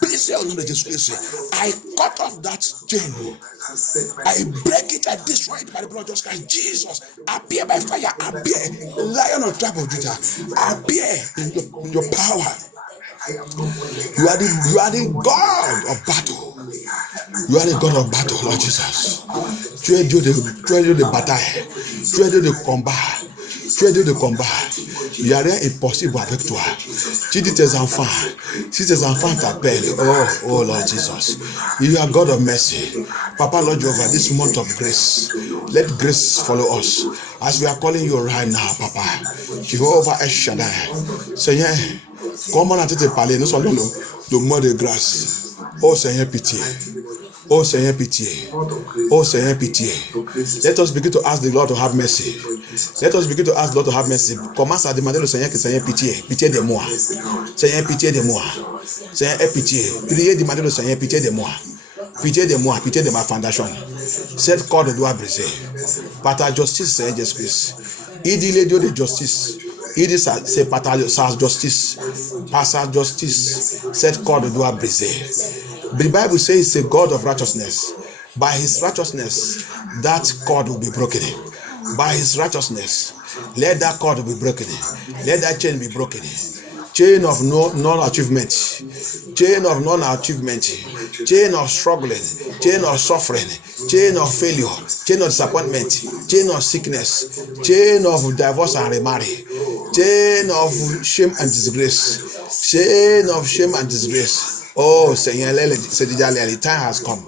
brisée au nom de Jésus-Christ. I cut off that chain. I break it, I destroy it by the blood of Jesus Christ. Jesus, appear by fire, appear, Lion of tribe of Judah, appear in your power. You are the God of battle. You are the God of battle, Lord Jesus. Tu es Dieu de bataille. Tu es Dieu de combat. Il n'y a rien impossible avec toi. Tu dis tes enfants, si tes enfants t'appellent, oh Lord Jesus, you are God of mercy. Papa Lord Jehovah, this month of grace, let grace follow us as we are calling you right now, Papa. Jehovah El Shaddai. Seigneur, comme on a été parlé, nous sommes dans le mois de grâce. Oh Seigneur, pitié. Oh Seigneur, pitié. Oh Seigneur, pitié. Let us begin to ask the Lord to have mercy. Commence à demander au Seigneur que Seigneur, pitié de moi. Seigneur, pitié de moi. Seigneur, aie pitié. Priez, demandez au Seigneur, pitié de moi. Pitié de ma fondation. Cette corde doit briser. Par ta justice, Seigneur Jésus-Christ. Il est Dieu de justice. Il dit c'est par sa justice. Par sa justice, cette corde doit briser. The Bible says it's a God of righteousness. By his righteousness, that cord will be broken. By his righteousness, let that cord be broken. Let that chain be broken. Chain of non-achievement. Chain of struggling. Chain of suffering. Chain of failure. Chain of disappointment. Chain of sickness. Chain of divorce and remarry. Chain of shame and disgrace. Oh, Seigneur, the time has come.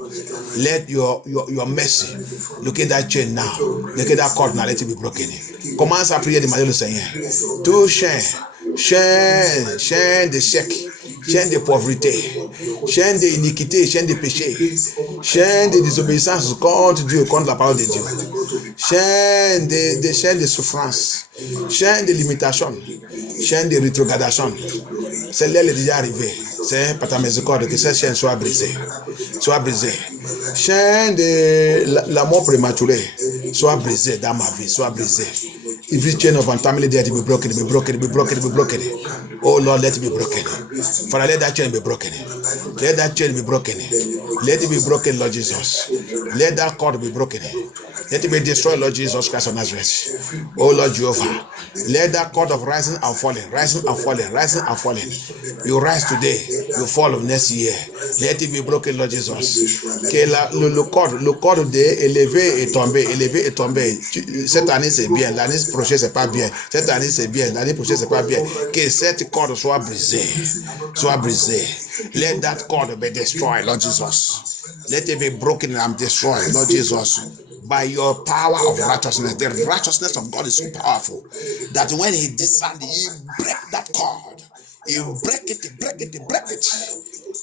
Let your mercy look at that chain now. Look at that cord now. Let it be broken. Commence à prier, demander le Seigneur. Tout chaîne d'échec, chaîne de pauvreté, chaîne d'iniquité, chaîne de péché, chaîne de désobéissance contre Dieu, contre la parole de Dieu, chaîne de souffrance, chaîne de limitation, chaîne de rétrogradation. Celle-là est déjà arrivée. C'est par ta miséricorde que cette chaîne soit brisée. Chaîne de la mort prématurée soit brisée dans ma vie, soit brisée. Every chain of untimely death be broken. Oh Lord, let it be broken. Father, let that chain be broken. Let it be broken, Lord Jesus. Let that cord be broken. Let it be destroyed, Lord Jesus Christ of Nazareth. Oh Lord Jehovah, let that cord of rising and falling. You rise today, you fall of next year. Let it be broken, Lord Jesus. Que le corps élevé et tombé. Cette année c'est bien, l'année prochaine c'est pas bien. Cette année c'est bien, l'année prochaine c'est pas bien. Que cette corde soit brisée. Let that cord be destroyed, Lord Jesus. Let it be broken and destroyed, Lord Jesus. By your power of righteousness. The righteousness of God is so powerful that when he descends, he break that cord. He break it.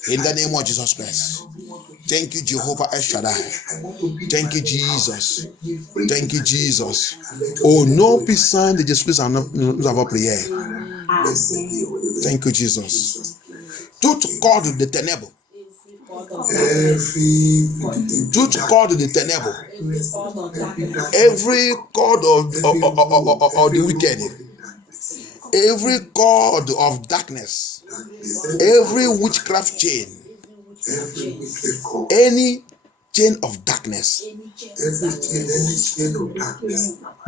In the name of Jesus Christ. Thank you, Jehovah El Shaddai. Thank you, Jesus. Thank you, Jesus. Au nom puissant de Jésus-Christ, nous avons prié. Thank you, Jesus. Toute corde de ténèbres. Toute corde de ténèbres. Every cord of the wicked. Every cord of darkness. Every witchcraft chain. Any chain of darkness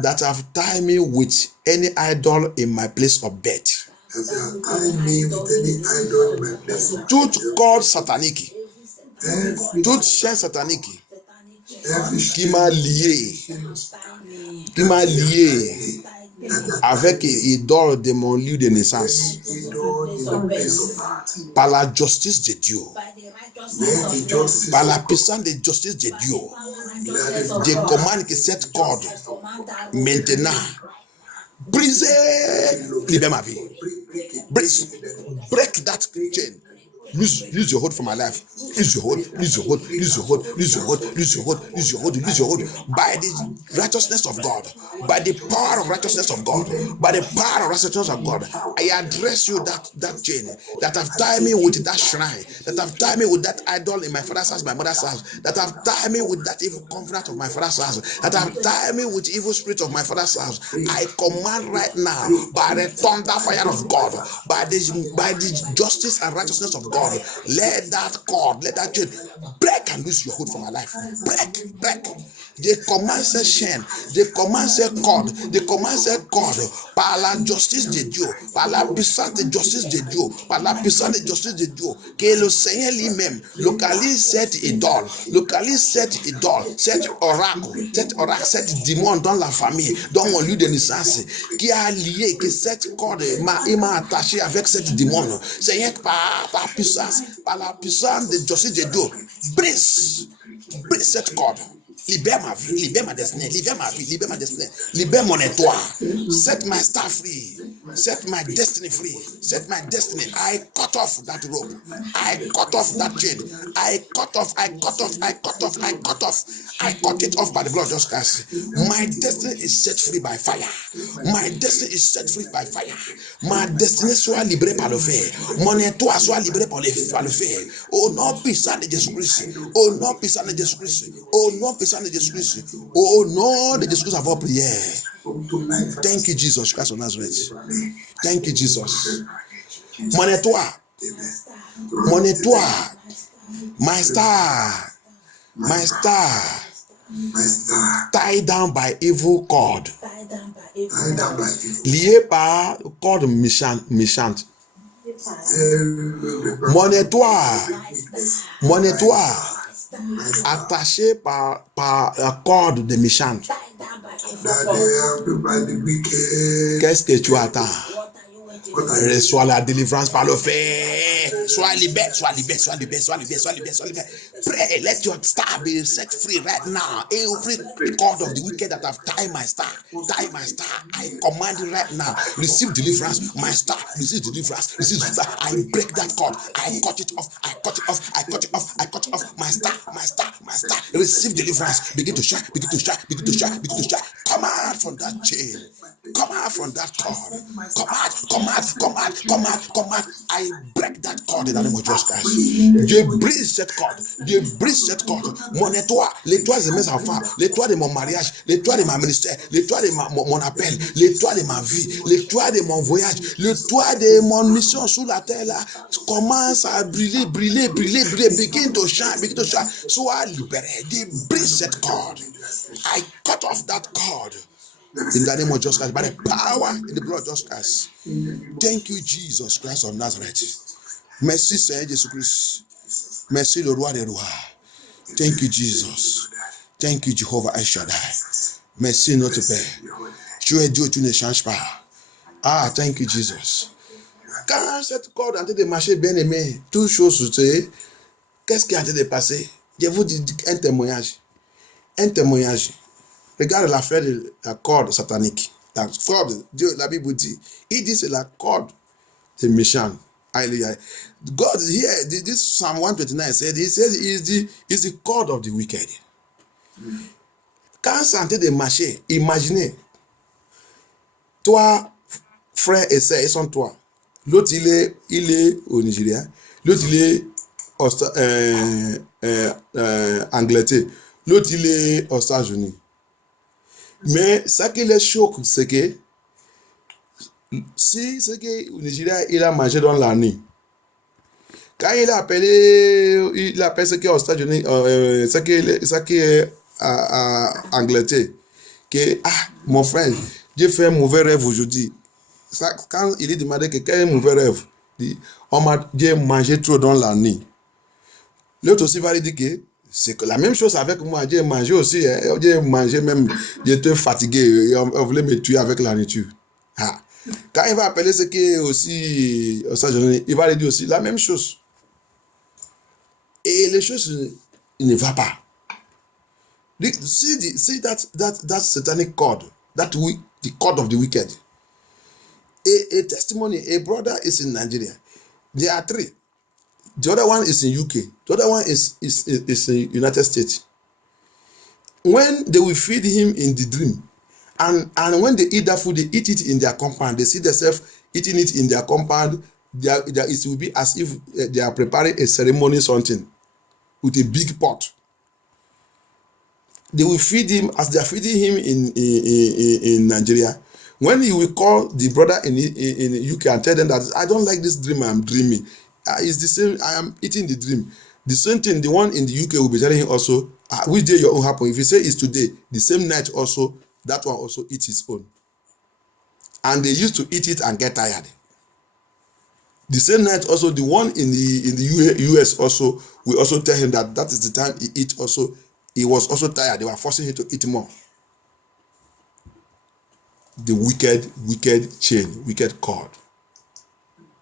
that have tied me with any idol in my place of birth. Toute corde satanique. Toute chaîne satanique qui m'a lié avec l'idole de mon lieu de naissance. Par la justice de Dieu. Par la puissance de justice de Dieu. Je commande que cette corde, maintenant, brisez, libère ma vie. Break that chain. Lose your hold for my life. Lose your hold. By the righteousness of God, by the power of righteousness of God, by the power of righteousness of God, I address you that chain that have tied me with that shrine, that have tied me with that idol in my father's house, my mother's house, that have tied me with that evil covenant of my father's house, that have tied me with evil spirit of my father's house. I command right now, by the thunder fire of God, by the justice and righteousness of God, let that cord, let that chain break and lose your hold from my life. Break. They command cette chaîne, they command cette corde, par la justice de Dieu, par la puissance de justice de Dieu, que le Seigneur lui-même localise cette idole, cet oracle, cet démon dans la famille, dans mon lieu de naissance, qui a lié, que cette corde m'a attaché avec cette démon. Seigneur, par la puissance de justice de Dieu, brise cette corde. Libère ma vie, libère ma destinée, libère libère mon étoile. Set my star free, set my destiny free, set my destiny. I cut off that rope, I cut off that chain, I cut it off by the blood of Jesus Christ. My destiny is set free by fire. Ma destinée soit libérée par le feu. Mon étoile soit libérée par le feu. Au nom puissant de Jésus-Christ. Au nom puissant de Jésus-Christ. Au nom de Jésus-Christ, avons prié. Thank you, Jesus Christ of Nazareth. Thank you, Jesus. Mon étoile, my star, tied down by evil cord, lié par corde méchante. Mon étoile, attaché par la corde de méchante. Qu'est-ce que tu attends? Reçois la délivrance par le feu. Sois libéré. Pray, let your star be set free right now. Every cord of the wicked that have tied my star. I command you right now. Receive deliverance. My star, receive deliverance. I break that cord. I cut it off. My star. Receive deliverance. Begin to shine. Come out from that chain. Come out from that cord. Come out. I break that cord in the name of Jesus Christ. Je brise cette corde. Mon étoile, l'étoile de mes enfants, l'étoile de mon mariage, l'étoile de ma ministère, l'étoile de mon appel, l'étoile de ma vie, l'étoile de mon voyage, l'étoile de mon mission sur la terre là, commence à briller. Begin to shine. Sois libéré. Je brise cette corde. I cut off that cord. In the name of Jesus Christ, by the power in the blood of Jesus Christ. Thank you, Jesus Christ of Nazareth. Merci, Seigneur Jésus-Christ. Merci le roi des rois. Thank you, Jesus. Thank you, Jehovah El Shaddai. Merci, notre Père. Tu es Dieu, tu ne changes pas. Ah, thank you, Jesus. Quand cette corde est en train de marcher, bien aimé, toutes choses, tu sais, qu'est-ce qui est en train de passer? Je vous dis un témoignage. Un témoignage. Regarde l'affaire de la corde satanique. La corde, Dieu, la Bible dit, il dit c'est la corde des méchants. Hallelujah. God here, this Psalm 129 said, he says is the cord of the wicked. Quand c'est en train de marcher, imaginez, toi, frère et sœur, ils sont toi. L'autre, il est au Nigeria. L'autre, il est Angleterre. L'autre, il est aux États-Unis. Mais ce qui les choque, c'est que si c'est qu'au Nigeria, il a mangé dans la nuit. Quand il appelle ce qui est aux États-Unis, ce qui est à Angleterre, que, mon frère, j'ai fait un mauvais rêve aujourd'hui. Quand il est demandé que quel est un mauvais rêve, j'ai mangé trop dans la nuit. L'autre aussi va lui dire que c'est la même chose avec moi. J'ai mangé aussi, j'ai mangé même, j'étais fatigué, on voulait me tuer avec la nourriture. Quand il va appeler ce qui est aussi aux États-Unis, il va lui dire aussi la même chose. Et les choses ne vont pas. See that satanic cord, the cord of the wicked. A testimony, a brother is in Nigeria. There are three. The other one is in UK. The other one is in United States. When they will feed him in the dream, and when they eat that food, they eat it in their compound. They see themselves eating it in their compound. It will be as if they are preparing a ceremony, something, with a big pot. They will feed him as they are feeding him in Nigeria. When he will call the brother in UK and tell them that I don't like this dream I'm dreaming, it's the same. I am eating the dream. The same thing. The one in the UK will be telling him also, which day your own happen. If you say it's today, the same night also that one also eats his own. And they used to eat it and get tired. The same night also the one in the US also will also tell him that is the time he eat also. He was also tired. They were forcing him to eat more. The wicked chain, wicked cord,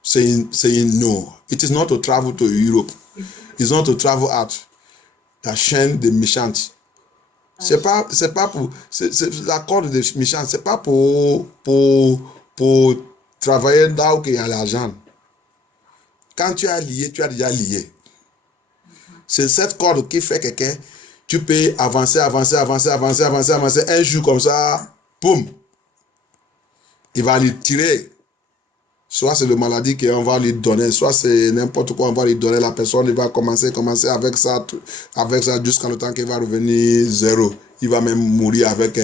saying no. It is not to travel to Europe. It's not to travel out. La chaîne des méchants. C'est pas pour la corde des méchants. C'est pas pour travailler là où il y a l'argent. Quand tu as lié, tu as déjà lié. C'est cette corde qui fait que tu peux avancer. Un jour comme ça, boum. Il va lui tirer. Soit c'est la maladie qu'on va lui donner, soit c'est n'importe quoi, on va lui donner. La personne, il va commencer avec ça jusqu'à le temps qu'il va revenir zéro. Il va même mourir avec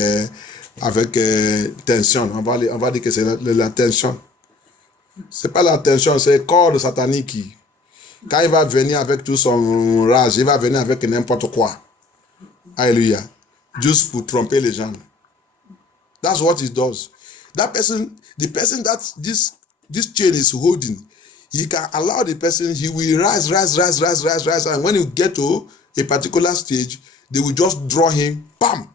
tension. On va dire que c'est la tension. C'est pas la tension, c'est le corps satanique. Quand il va venir avec tout son rage, il va venir avec n'importe quoi. Alléluia. Juste pour tromper les gens. That's what he does. That person, the person that this chain is holding, he can allow the person, he will rise. And when you get to a particular stage, they will just draw him, bam.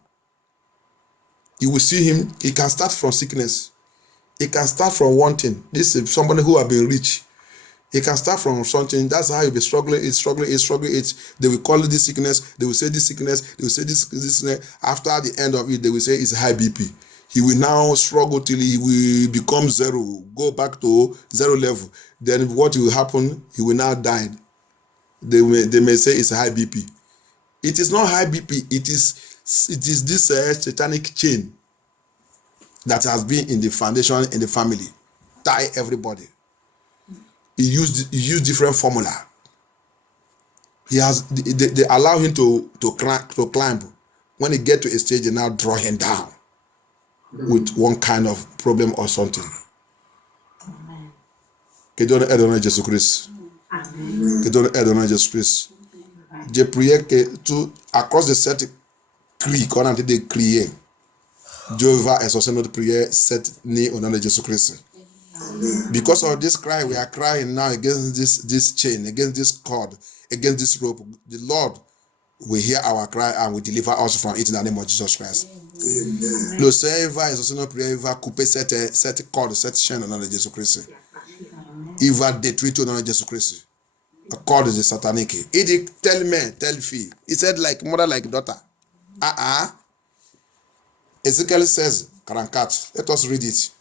You will see him, he can start from sickness. He can start from wanting. This is somebody who has been rich. He can start from something. That's how he'll be struggling. They will call it this sickness. They will say this sickness. They will say this sickness. After the end of it, they will say it's high BP. He will now struggle till he will become zero, go back to zero level. Then what will happen? He will now die. They may say it's high BP. It is not high BP. It is this satanic chain that has been in the foundation in the family. Tie everybody. He used different formula. They allow him to climb. When he get to a stage, they now draw him down with one kind of problem or something. Amen. Que Dieu nous aide au nom de Jésus-Christ. Que Dieu nous aide au nom de Jésus-Christ. J'ai prié que tout, à cause de cette cri qu'on a en train de crier, Dieu va exaucer notre prière cette nuit au nom de Jésus-Christ. Because of this cry, we are crying now against this chain, against this cord, against this rope, the Lord will hear our cry and will deliver us from it in the name of Jesus Christ. Amen. Le Seigneur va exaucer notre prière, il va couper cette corde, cette chaîne au nom de Jésus-Christ. Il va détruire tout au nom de Jésus-Christ. A corde is satanic. He did tell me, tell fee. He said like mother, like daughter. Ezekiel says, 44. Let us read it.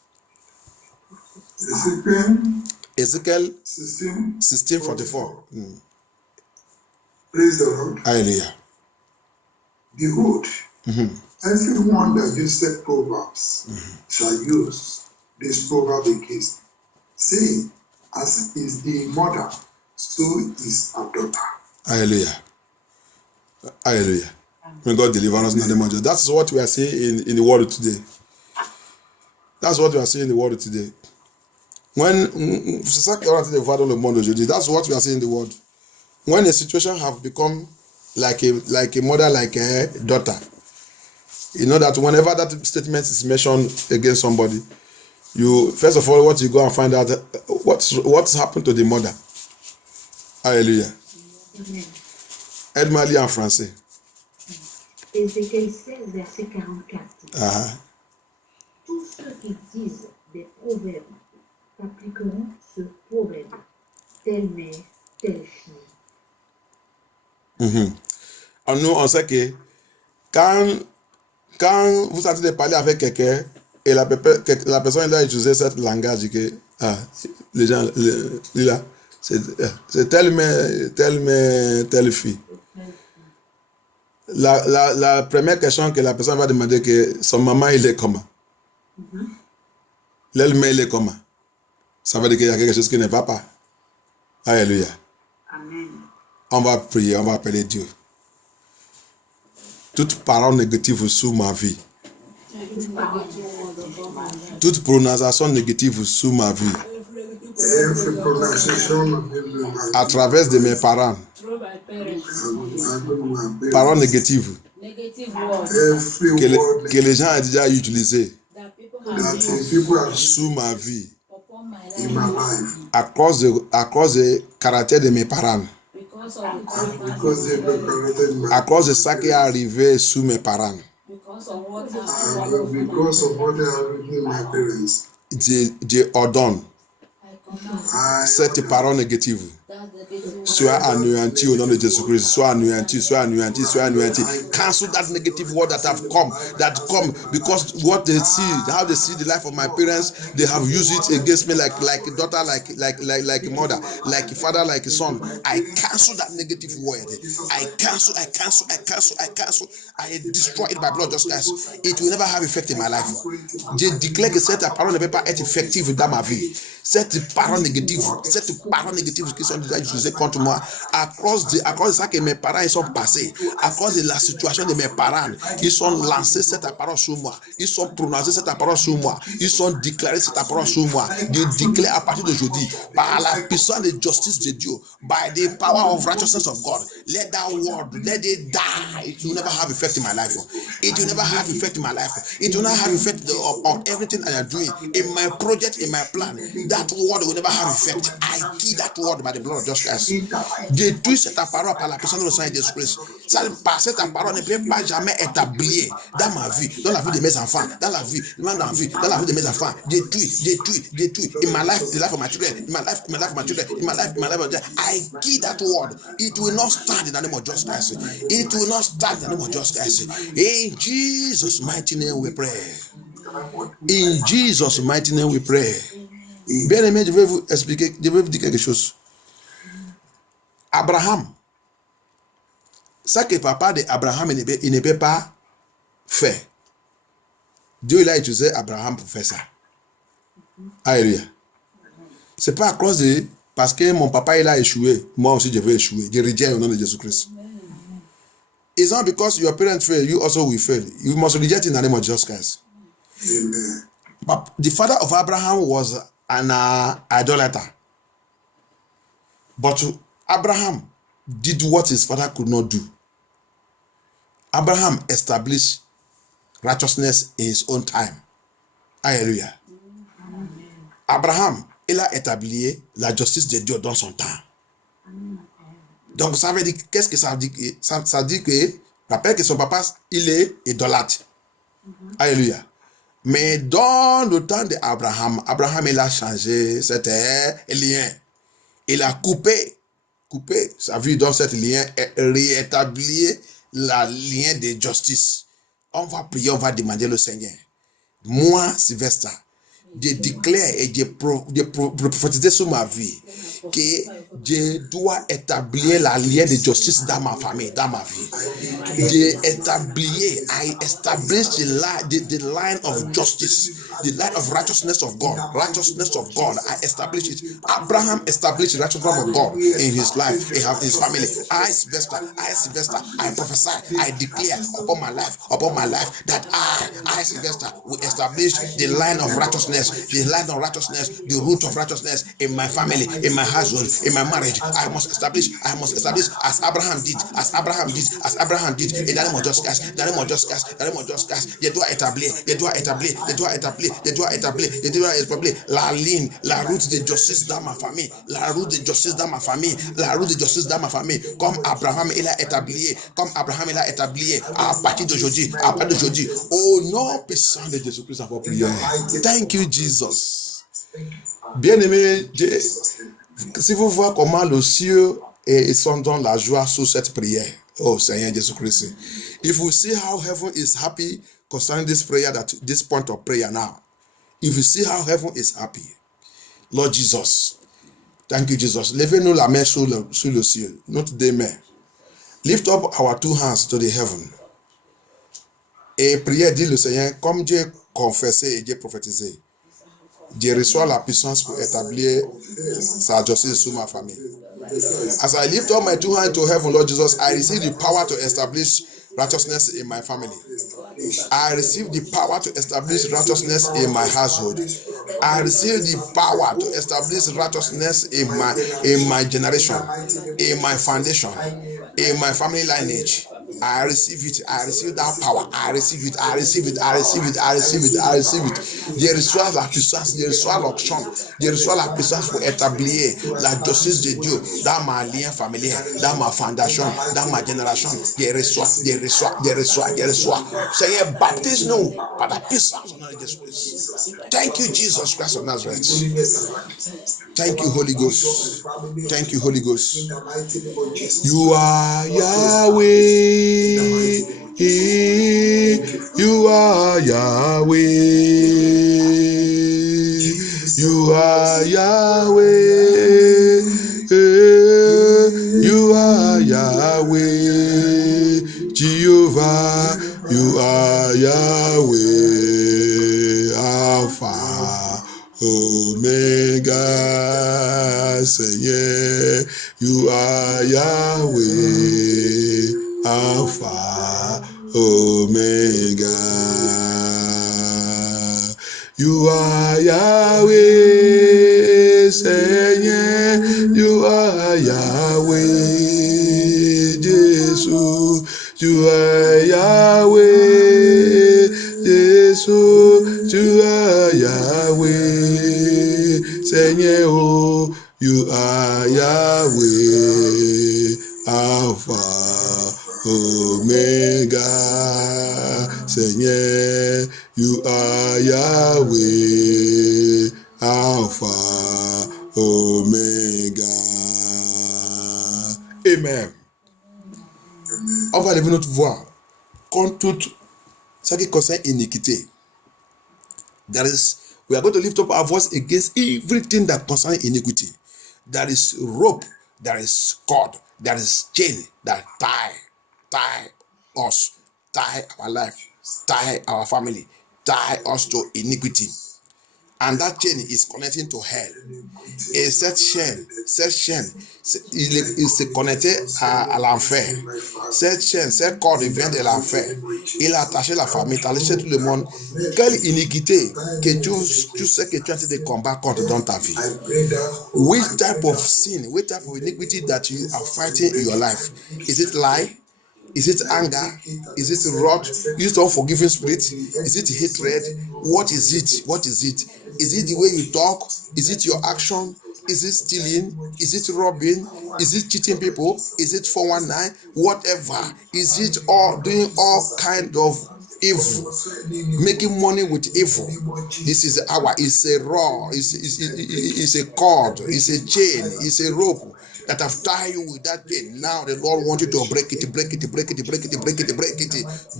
Ezekiel 16:44. Praise the Lord. Hallelujah. Behold, everyone that useth proverbs shall use this proverb against, saying, as is the mother, so is a daughter. Hallelujah. Hallelujah. May God deliver us in the name of Jesus. That's what we are seeing in the world today. That's what we are seeing in the world today. C'est ça qu'on a dit de voir dans le monde aujourd'hui. That's what we are seeing in the world. When a situation have become like a mother, like a daughter, you know that whenever that statement is mentioned against somebody, you first of all what you go and find out what's happened to the mother. Hallelujah. Aide-moi à lire en français. Ézéchiel 16, verset 44. Tous ceux qui disent des proverbes appliqueront ce proverbe. Telle mère, telle fille. Nous, on sait que quand vous sentez de parler avec quelqu'un et la personne a utilisé cette langage que les gens là c'est telle mère, telle fille. La première question que la personne va demander que son maman il est comment? L'elle-même il est comment? Ça veut dire qu'il y a quelque chose qui ne va pas. Alléluia. Amen. On va prier, on va appeler Dieu. Toute parole négative sur ma vie. Toute prononciation négative sur ma vie. À travers de mes parents. Parole négative. Que les gens ont déjà utilisé sur ma vie. À cause du caractère de mes parents. À cause de ça qui est arrivé sous mes parents. Je ordonne cette parole négative soit anéantie au nom de Jésus-Christ. Soit anéantie. Cancel that negative word that have come. Because what they see, how they see the life of my parents, they have used it against me like a daughter, like a mother, like a father, like a son. I cancel that negative word. I cancel. I destroy it by blood just as it will never have effect in my life. Je déclare que cette parole ne peut pas être effective dans ma vie. Cette parole négative qui sont déjà utilisées contre moi, à cause de ça que mes parents ils sont passés, à cause de la situation de mes parents, ils ont lancé cette parole sur moi, ils ont prononcé cette parole sur moi, ils ont déclaré cette parole sur moi. Je déclare à partir d'aujourd'hui, par la puissance de justice de Dieu, by the power of righteousness of God, let that word, let it die. It will never have effect in my life. It will never have effect in my life. It will not have effect on everything I am doing, in my project, in my plan. That word will never have effect. I kill that word by the blood of Jesus Christ. Détruis cette parole par la puissance de Saint Jésus-Christ. Cette parole ne peut pas jamais établir dans ma vie, dans la vie de mes enfants, dans la vie de mes enfants. Détruis. In my life, the life of my children, in my life of my children, in my life of my children. I kill that word. It will not stand in the name of Jesus Christ. It will not stand in the name of Jesus Christ. In Jesus' mighty name we pray. In Jesus' mighty name we pray. Bien aimé, je vais vous dire quelque chose. Abraham, ça que papa d'Abraham il ne peut pas faire. Dieu il a utilisé Abraham pour faire ça. Alléluia. C'est pas à cause de parce que mon papa il a échoué, moi aussi je vais échouer. Je rejette au nom de Jésus-Christ. It's not because your parents fail, you also will fail. You must reject in the name of Jesus Christ. Amen. But the father of Abraham was an idolater. But Abraham did what his father could not do. Abraham established righteousness in his own time. Alléluia. Abraham, il a établi la justice de Dieu dans son temps. Donc, ça veut dire, qu'est-ce que ça dit? Ça dit que, rappelle que son papa, il est idolâtre. Alléluia. Mais dans le temps d'Abraham, Abraham, il a changé cet lien. Il a coupé sa vie dans cet lien et réétabli la lien de justice. On va prier, on va demander le Seigneur. Moi, Sylvestre, je déclare et je prophétise sur ma vie que je dois établir la lien de justice dans ma famille, dans ma vie. I establish the line of justice, the line of righteousness of God. I establish it. Abraham established the righteousness of God in his life, in his family. I, Sylvester, I prophesy, I declare upon my life that I, Sylvester, will establish the line of righteousness, the root of righteousness in my family, in my household, in my marriage. I must establish as Abraham did in the name of Jesus Christ, je dois établir la route de justice dans ma famille, comme Abraham il a établi à partir d'aujourd'hui, au nom puissant de Jésus-Christ, à vos prières. Thank you, Jesus. Bien-aimé, si vous voyez comment le ciel sont dans la joie sous cette prière, oh Seigneur Jésus-Christ, if you see how heaven is happy concerning this prayer, this point of prayer now, if you see how heaven is happy, Lord Jesus, thank you, Jesus. Levez-nous la main sur le ciel, notre deux mains. Lift up our two hands to the heaven. Et priez, dit le Seigneur, comme Dieu confessé et Dieu prophétisé, Dieu reçoit la puissance pour établir sa justice sur ma famille. As I lift up my two hands to heaven, Lord Jesus, I receive the power to establish righteousness in my family. I receive the power to establish righteousness in my household. I receive the power to establish righteousness in my generation, in my foundation, in my family lineage. I receive it. I receive that power. I receive it. Je reçois la puissance, je reçois l'onction, je reçois la puissance pour établir la justice de Dieu dans ma lien familial, dans ma fondation, dans ma génération. Je reçois. Seigneur, baptise-nous par la puissance de Jésus-Christ. Thank you, Jesus Christ of Nazareth. Thank you, Holy Ghost. You are Yahweh. You are Yahweh. You are Yahweh. You are Yahweh. Jehovah, you are Yahweh. Alpha, Omega, Seigneur, you are Yahweh. Alpha, Omega. You are Yahweh, Seigneur, you are Yahweh. Jesus, you are Yahweh. Jesus, you are Yahweh. Seigneur, oh, you are Yahweh. Alpha, Omega, Seigneur, you are Yahweh, Alpha, Omega. Amen. On va lever notre voix contre tout ce qui concerne iniquité. We are going to lift up our voice against everything that concerns iniquity. There is rope, there is cord, there is chain that tie us, tie our life, tie our family, tie us to iniquity. And that chain is connecting to hell. Et cette chaîne, il est connecté à l'enfer. Cette corde vient de l'enfer. Il a attaché la famille, il a attaché tout le monde. Quelle iniquité que tu sais que tu es en train de combattre contre dans ta vie? Which type of sin, which type of iniquity that you are fighting in your life? Is it lie? Is it anger? Is it wrath? Is it unforgiving spirit? Is it hatred? What is it? Is it the way you talk? Is it your action? Is it stealing? Is it robbing? Is it cheating people? Is it 419? Whatever. Is it all doing all kind of evil? Making money with evil. This is it's a raw, it's a cord, it's a chain, it's a rope that have tied you with that chain. Now the Lord wants you to break it.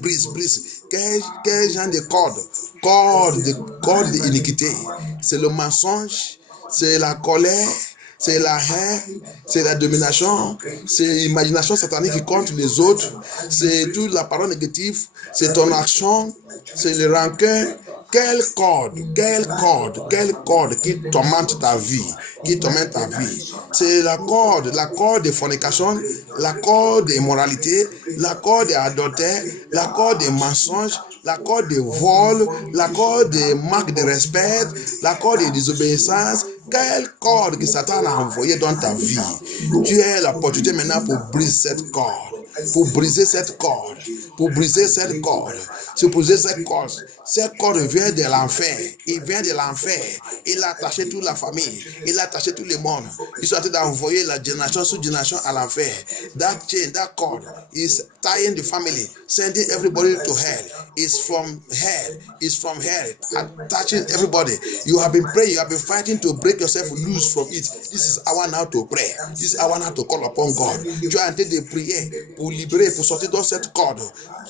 Brise. Quel genre de corde? Corde d'iniquité. C'est le mensonge, c'est la colère, c'est la haine, c'est la domination, c'est l'imagination satanique contre les autres, c'est toute la parole négative, c'est ton action, c'est le rancœur. Quelle corde qui tourmente ta vie, c'est la corde de fornication, la corde de immoralité, la corde d'adultère, la corde de mensonge, la corde de vol, la corde de manque de respect, la corde de désobéissance. Quelle corde que Satan a envoyé dans ta vie? Tu as l'opportunité maintenant pour briser cette corde. Cette corde vient de l'enfer. Il vient de l'enfer. Il a attaché toute la famille. Il a attaché tout le monde. Ils sont en train d'envoyer la génération sous génération à l'enfer. That chain, that cord is tying the family, sending everybody to hell. It's from hell. Attaching everybody. You have been praying, you have been fighting to break yourself loose from it. This is our now to pray. This is our now to call upon God. Tu as en train de prier pour libérer, pour sortir dans cette corde.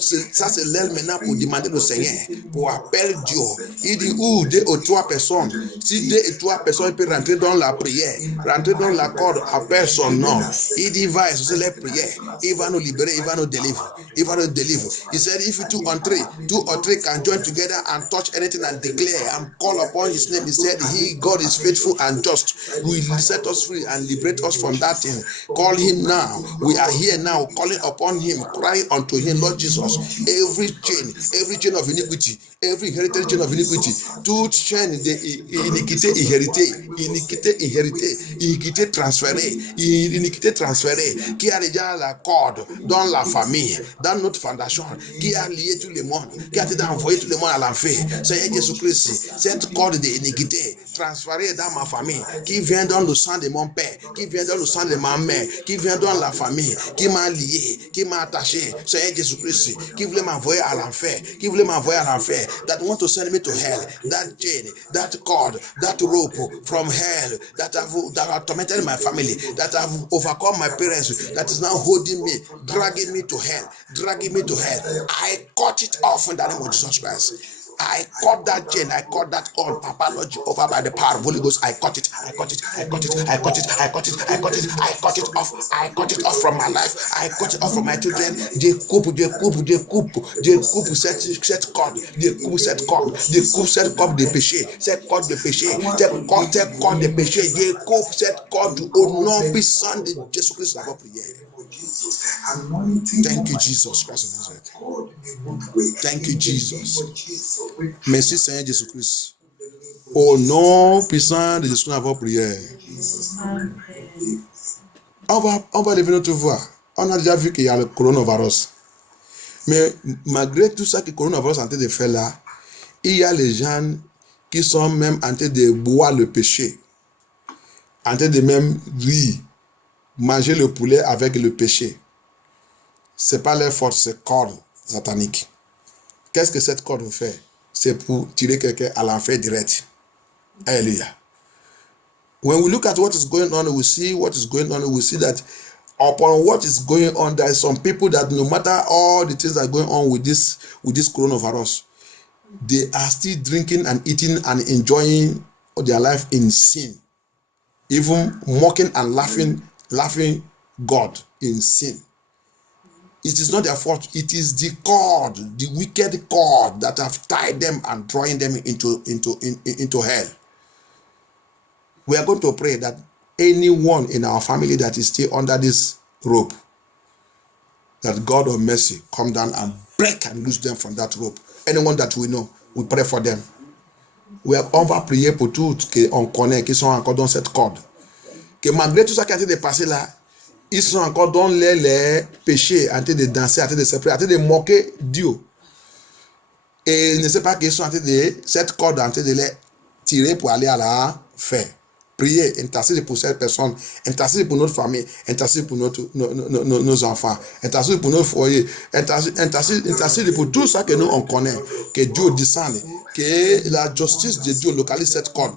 Ça, c'est l'aile maintenant pour demander au Seigneur, pour appeler Dieu. Il dit où 2 ou 3 personnes. Si 2 et 3 personnes peuvent rentrer dans la prière, rentrer dans la corde, appelle son nom. Il dit, va exaucer les prières. Il va nous libérer, il va nous délivrer. He said, if you 2 or 3 can join together and touch anything and declare and call upon his name, he said, God is faithful and just. Will set us free and liberate us from that thing. Call him now. We are here now calling upon him, crying unto him, Lord Jesus. Every chain of iniquity, every inherited chain of iniquity, toute chaîne d'iniquité inhéritée, iniquité transférée, qui a déjà la corde dans la famille, dans notre fondation, qui a lié tout le monde, qui a envoyé tout le monde à l'enfer. Seigneur Jésus-Christ, cette corde d'iniquité transférée dans ma famille, qui vient dans le sang de mon père, qui vient dans le sang de ma mère, qui vient dans la famille, qui m'a lié, qui m'a attaché, Seigneur Jésus-Christ, qui voulait m'envoyer à l'enfer, that want to send me to hell, that chain, that cord, that rope from hell, that have tormented my family, that have overcome my parents, that is now holding me, dragging me to hell. I cut it off in the name of Jesus Christ. I cut that chain, I cut that cord, Papa Lord Jehovah, by the power of Holy Ghost. I cut it off from my life. I cut it off from my children. Je coupe cette corde, cette corde de péché, cette corde de péché, je coupe cette corde au nom puissant de Jésus-Christ, la prière. Thank you, Jesus Christ of Nazareth. Thank you, Jesus. Merci, Seigneur Jésus-Christ. Au nom puissant de Jésus-Christ, notre prière. On va lever notre voix. On a déjà vu qu'il y a le coronavirus. Mais malgré tout ça que le coronavirus est en train de faire là, il y a les gens qui sont même en train de boire le péché. En train de même rire, manger le poulet avec le péché. Ce n'est pas leur force, c'est corde satanique. Qu'est-ce que cette corde vous fait? C'est pour tirer quelqu'un à l'enfer direct. Alléluia. When we look at what is going on, we see that upon what is going on, there are some people that no matter all the things that are going on with this coronavirus, they are still drinking and eating and enjoying their life in sin. Even mocking and laughing God in sin. It is not their fault. It is the cord, the wicked cord that have tied them and drawing them into hell. We are going to pray that anyone in our family that is still under this rope, that God of mercy come down and break and loose them from that rope. Anyone that we know, we pray for them. On va prier pour tous qu'on connaît, qui sont encore dans cette corde. Que malgré tout ça qui a été passé là, ils sont encore dans les péchés, en train de danser, en train de se prier, en train de moquer Dieu. Et ils ne savent pas qu'ils sont en train de, cette corde en train de les tirer pour aller à la fin. Priez, intercédez pour cette personne, intercédez pour notre famille, intercédez pour nos enfants, intercédez pour nos foyers, intercédez pour tout ça que nous on connaît, que Dieu descende, que la justice de Dieu localise cette corde.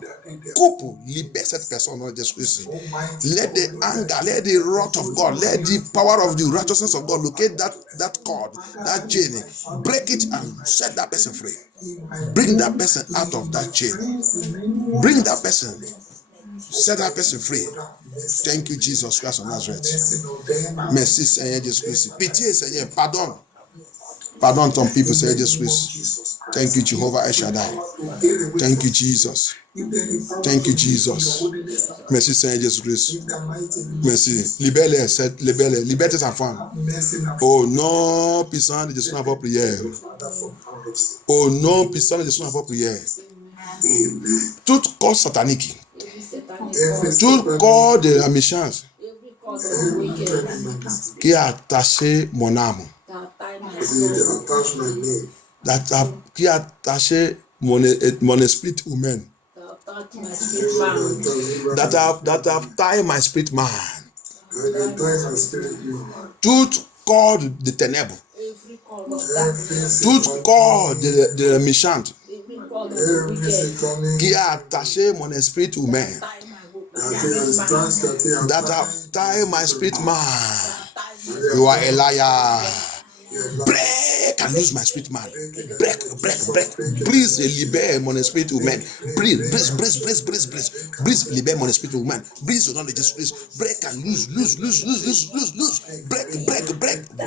Coupe, libère cette personne dans Jésus-Christ. Let the anger, let the wrath of God, let the power of the righteousness of God locate that cord, that chain, break it and set that person free. Bring that person out of that chain. Bring that person. Set that person free. Thank you, Jesus Christ of Nazareth. Merci, Seigneur Jésus-Christ. Pitié, Seigneur. Pardon. Pardon ton people, Seigneur Jésus-Christ. Thank you, Jehovah El Shaddai. Thank you, Jesus. Thank you, Jesus. Merci, Seigneur Jésus-Christ. Merci. Libère-les. Libère tes enfants. Au nom puissant de Jésus, dans vos prières. Au nom puissant de Jésus, dans vos prières. Toute cause satanique, tout corps de la méchance qui a attaché mon âme, qui a attaché mon esprit humain, that have tied my spirit man, toute corde de ténèbres, toute corde de la méchante qui a attaché mon esprit humain, that have tied my spirit man. You are a liar. Break and lose my spirit man. Break. Brise et libère mon esprit humain. Brise, libère mon esprit humain. Brise au nom de Jésus-Christ. Break and lose.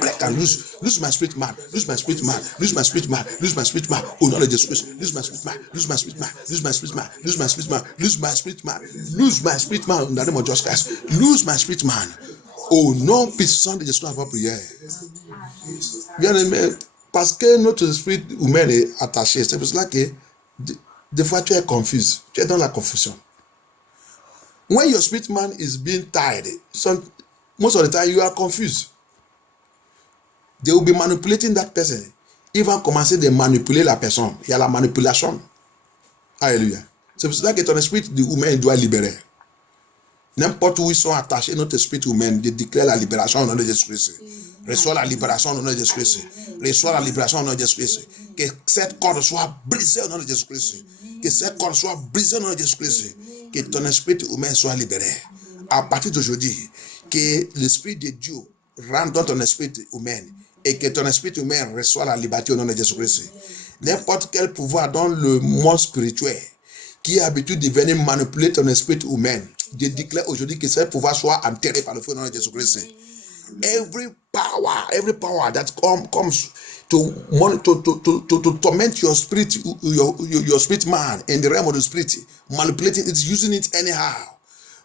Break and lose my spirit man. Lose my spirit man. Au nom de Jésus-Christ. Lose my spirit man. Dans le nom de Jésus-Christ. Lose my spirit man. Au nom puissant de Jésus, avant prière. Bien aimé, parce que notre esprit humain est attaché, c'est pour cela que des fois tu es confus, tu es dans la confusion. When your spirit man is being tied, most of the time you are confused. They will be manipulating that person. Ils vont commencer de manipuler la personne. Il y a la manipulation. Alléluia. C'est pour cela que ton esprit humain doit libérer. N'importe où ils sont attachés, notre esprit humain, de déclarer la libération au nom de Jésus-Christ. Reçois la libération au nom de Jésus-Christ. Reçois la libération au nom de Jésus-Christ. Que cette corde soit brisée au nom de Jésus-Christ. Que cette corde soit brisée au nom de Jésus-Christ. Que ton esprit humain soit libéré. À partir d'aujourd'hui, que l'esprit de Dieu rentre dans ton esprit humain et que ton esprit humain reçoit la liberté au nom de Jésus-Christ. N'importe quel pouvoir dans le monde spirituel qui a l'habitude de venir manipuler ton esprit humain, je déclare aujourd'hui que ce pouvoir soit enterré par le feu de Jésus-Christ. Every power that comes to torment your spirit, your spirit man in the realm of the spirit, manipulating it, using it anyhow.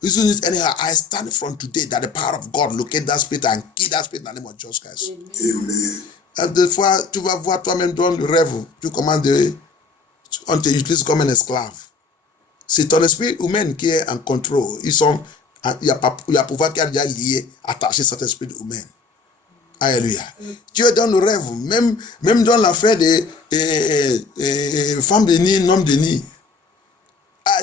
I stand from today that the power of God locate that spirit and kill that spirit in the name of Jesus Christ. Amen. Des fois, tu vas voir toi-même dans le rêve, tu commandes, on te utilise comme un esclave. C'est ton esprit humain qui est en contrôle. Il y a pouvoir qui a déjà lié, attaché cet esprit humain. Alléluia. Tu es dans le rêve, même dans l'affaire des femmes de nid, homme de nid.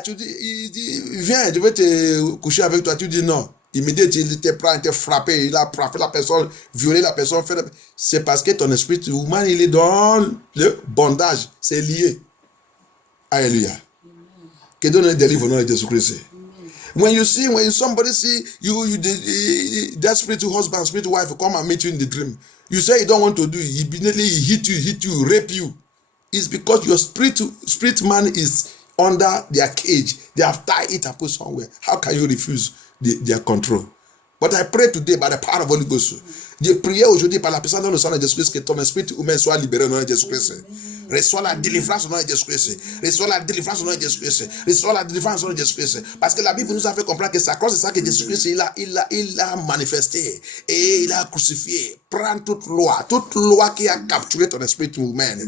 Tu dis, il dit, viens, je vais te coucher avec toi. Tu dis non. Immédiatement, il te prend, il te frappe, il a frappé la personne, violé la personne. C'est parce que ton esprit humain, il est dans le bondage. C'est lié. Alléluia. Que Dieu nous délivre au nom de Jésus-Christ. When somebody see that spiritual husband, spiritual wife come and meet you in the dream, you say you don't want to do it, he immediately hit you, rape you. It's because your spirit man is under their cage. They have tied it and put somewhere. How can you refuse their control? But I pray today by the power of the Holy Ghost. Je prie aujourd'hui par la puissance de sang de Jésus-Christ que ton esprit humain soit libéré au nom de Jésus-Christ. Reçois la délivrance au nom de Jésus-Christ. Reçois la délivrance au nom de Jésus-Christ. Reçois la délivrance au nom de Jésus-Christ. Parce que la Bible nous a fait comprendre que sa croix, c'est ça que Jésus-Christ il a manifesté et il a crucifié. Prends toute loi qui a capturé ton esprit humain.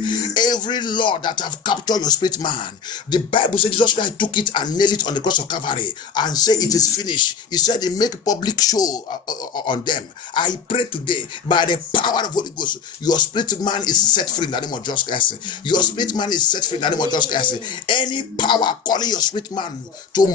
Every law that have captured your spirit man. The Bible says Jesus Christ took it and nailed it on the cross of Calvary and said it is finished. He said he make public show on them. I pray today today, by the power of Holy Ghost, your spirit man is set free in the name of Jesus Christ. Your spirit man is set free in the name of Jesus Christ. Any power calling your spirit man to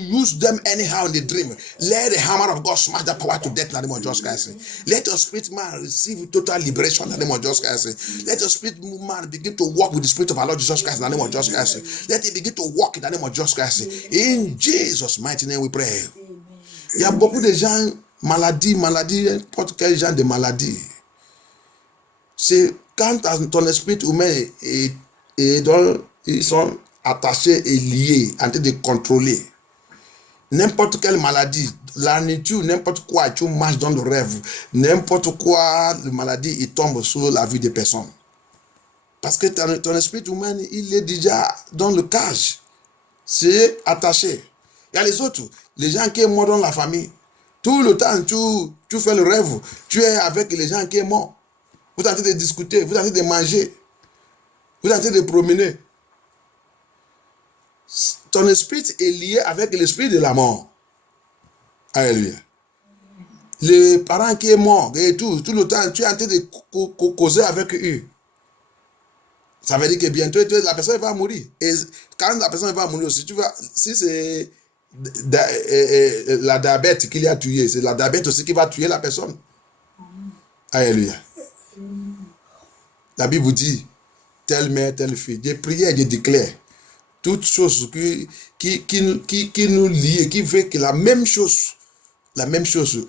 use them anyhow in the dream, let the hammer of God smash that power to death in the name of Jesus Christ. Let your spirit man receive total liberation in the name of Jesus Christ. Let your spirit man begin to walk with the spirit of our Lord Jesus Christ in the name of Jesus Christ. Let it begin to walk in the name of Jesus Christ. In Jesus' mighty name we pray. Il y a beaucoup de gens, maladie, n'importe quel genre de maladie. C'est quand ton esprit humain ils sont attachés et liés, en train de contrôler. N'importe quelle maladie, la nature, n'importe quoi, tu marches dans le rêve, n'importe quoi, la maladie, il tombe sur la vie des personnes. Parce que ton esprit humain, il est déjà dans le cage. C'est attaché. Il y a les autres, les gens qui sont morts dans la famille. Tout le temps, tu fais le rêve. Tu es avec les gens qui sont morts. Vous êtes en train de discuter, vous êtes en train de manger. Vous êtes en train de promener. Ton esprit est lié avec l'esprit de la mort. Alléluia. Les parents qui sont morts et tout le temps, tu es en train de causer avec eux. Ça veut dire que bientôt, la personne va mourir. Et quand la personne va mourir, si c'est la diabète qui l'a tué, c'est la diabète aussi qui va tuer la personne. Alléluia. La Bible dit, telle mère, telle fille. Je prie et je déclare toutes choses qui nous lient, qui veut que la même chose,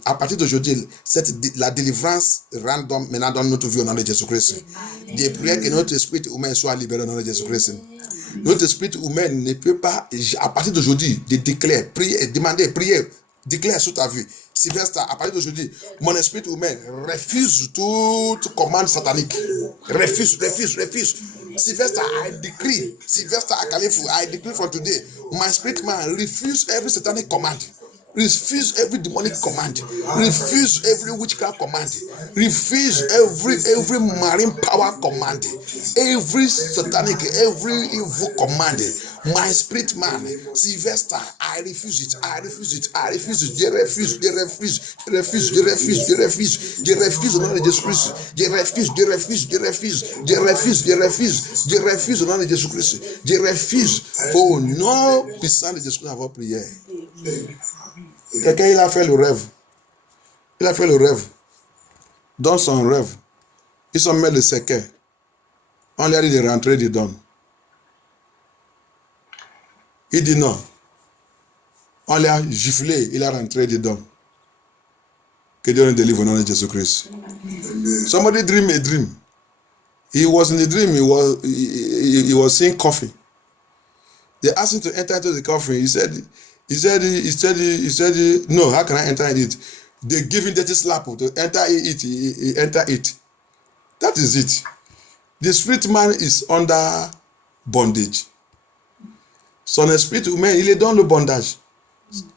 à partir d'aujourd'hui, la délivrance rentre maintenant dans notre vie au nom de Jésus-Christ. Je prie que notre esprit humain soit libéré au nom de Jésus-Christ. Notre esprit humain ne peut pas, à partir d'aujourd'hui, de déclarer, prier, demander, prier, déclare sur ta vie. Sylvestre, à partir d'aujourd'hui, mon esprit humain refuse toute commande satanique. Refuse. Sylvester, I decree. Sylvester Akalefu, I decree from today. My spirit man refuse every satanic command. Refuse every demonic command. Refuse every witchcraft command. Refuse every marine power command. Every satanic, every evil command. My spirit man, Sylvester, I refuse it. I refuse it. I refuse it. Je refuse. Je refuse. Je refuse. Je refuse. Je refuse. Je refuse au nom de Jésus-Christ. Je refuse. Je refuse. Je refuse. Je refuse. Je refuse. Je refuse au nom de Jésus-Christ. Je refuse. Au nom puissant de Jésus-Christ, avoir prié. Quelqu'un, il a fait le rêve. Il a fait le rêve. Dans son rêve, ils sont mis le séquin. On lui a dit de rentrer dedans. Il dit non. On l'a giflé, il a rentré dedans. Que Dieu nous délivre au nom de Jésus-Christ. Somebody dream a dream. He was in the dream, he was seeing coffee. They asked him to enter into the coffee. He said, no, how can I enter in it? They give him dirty slap to enter it. He enter it. That is it. The spirit man is under bondage. Son esprit humain, il est dans le bondage.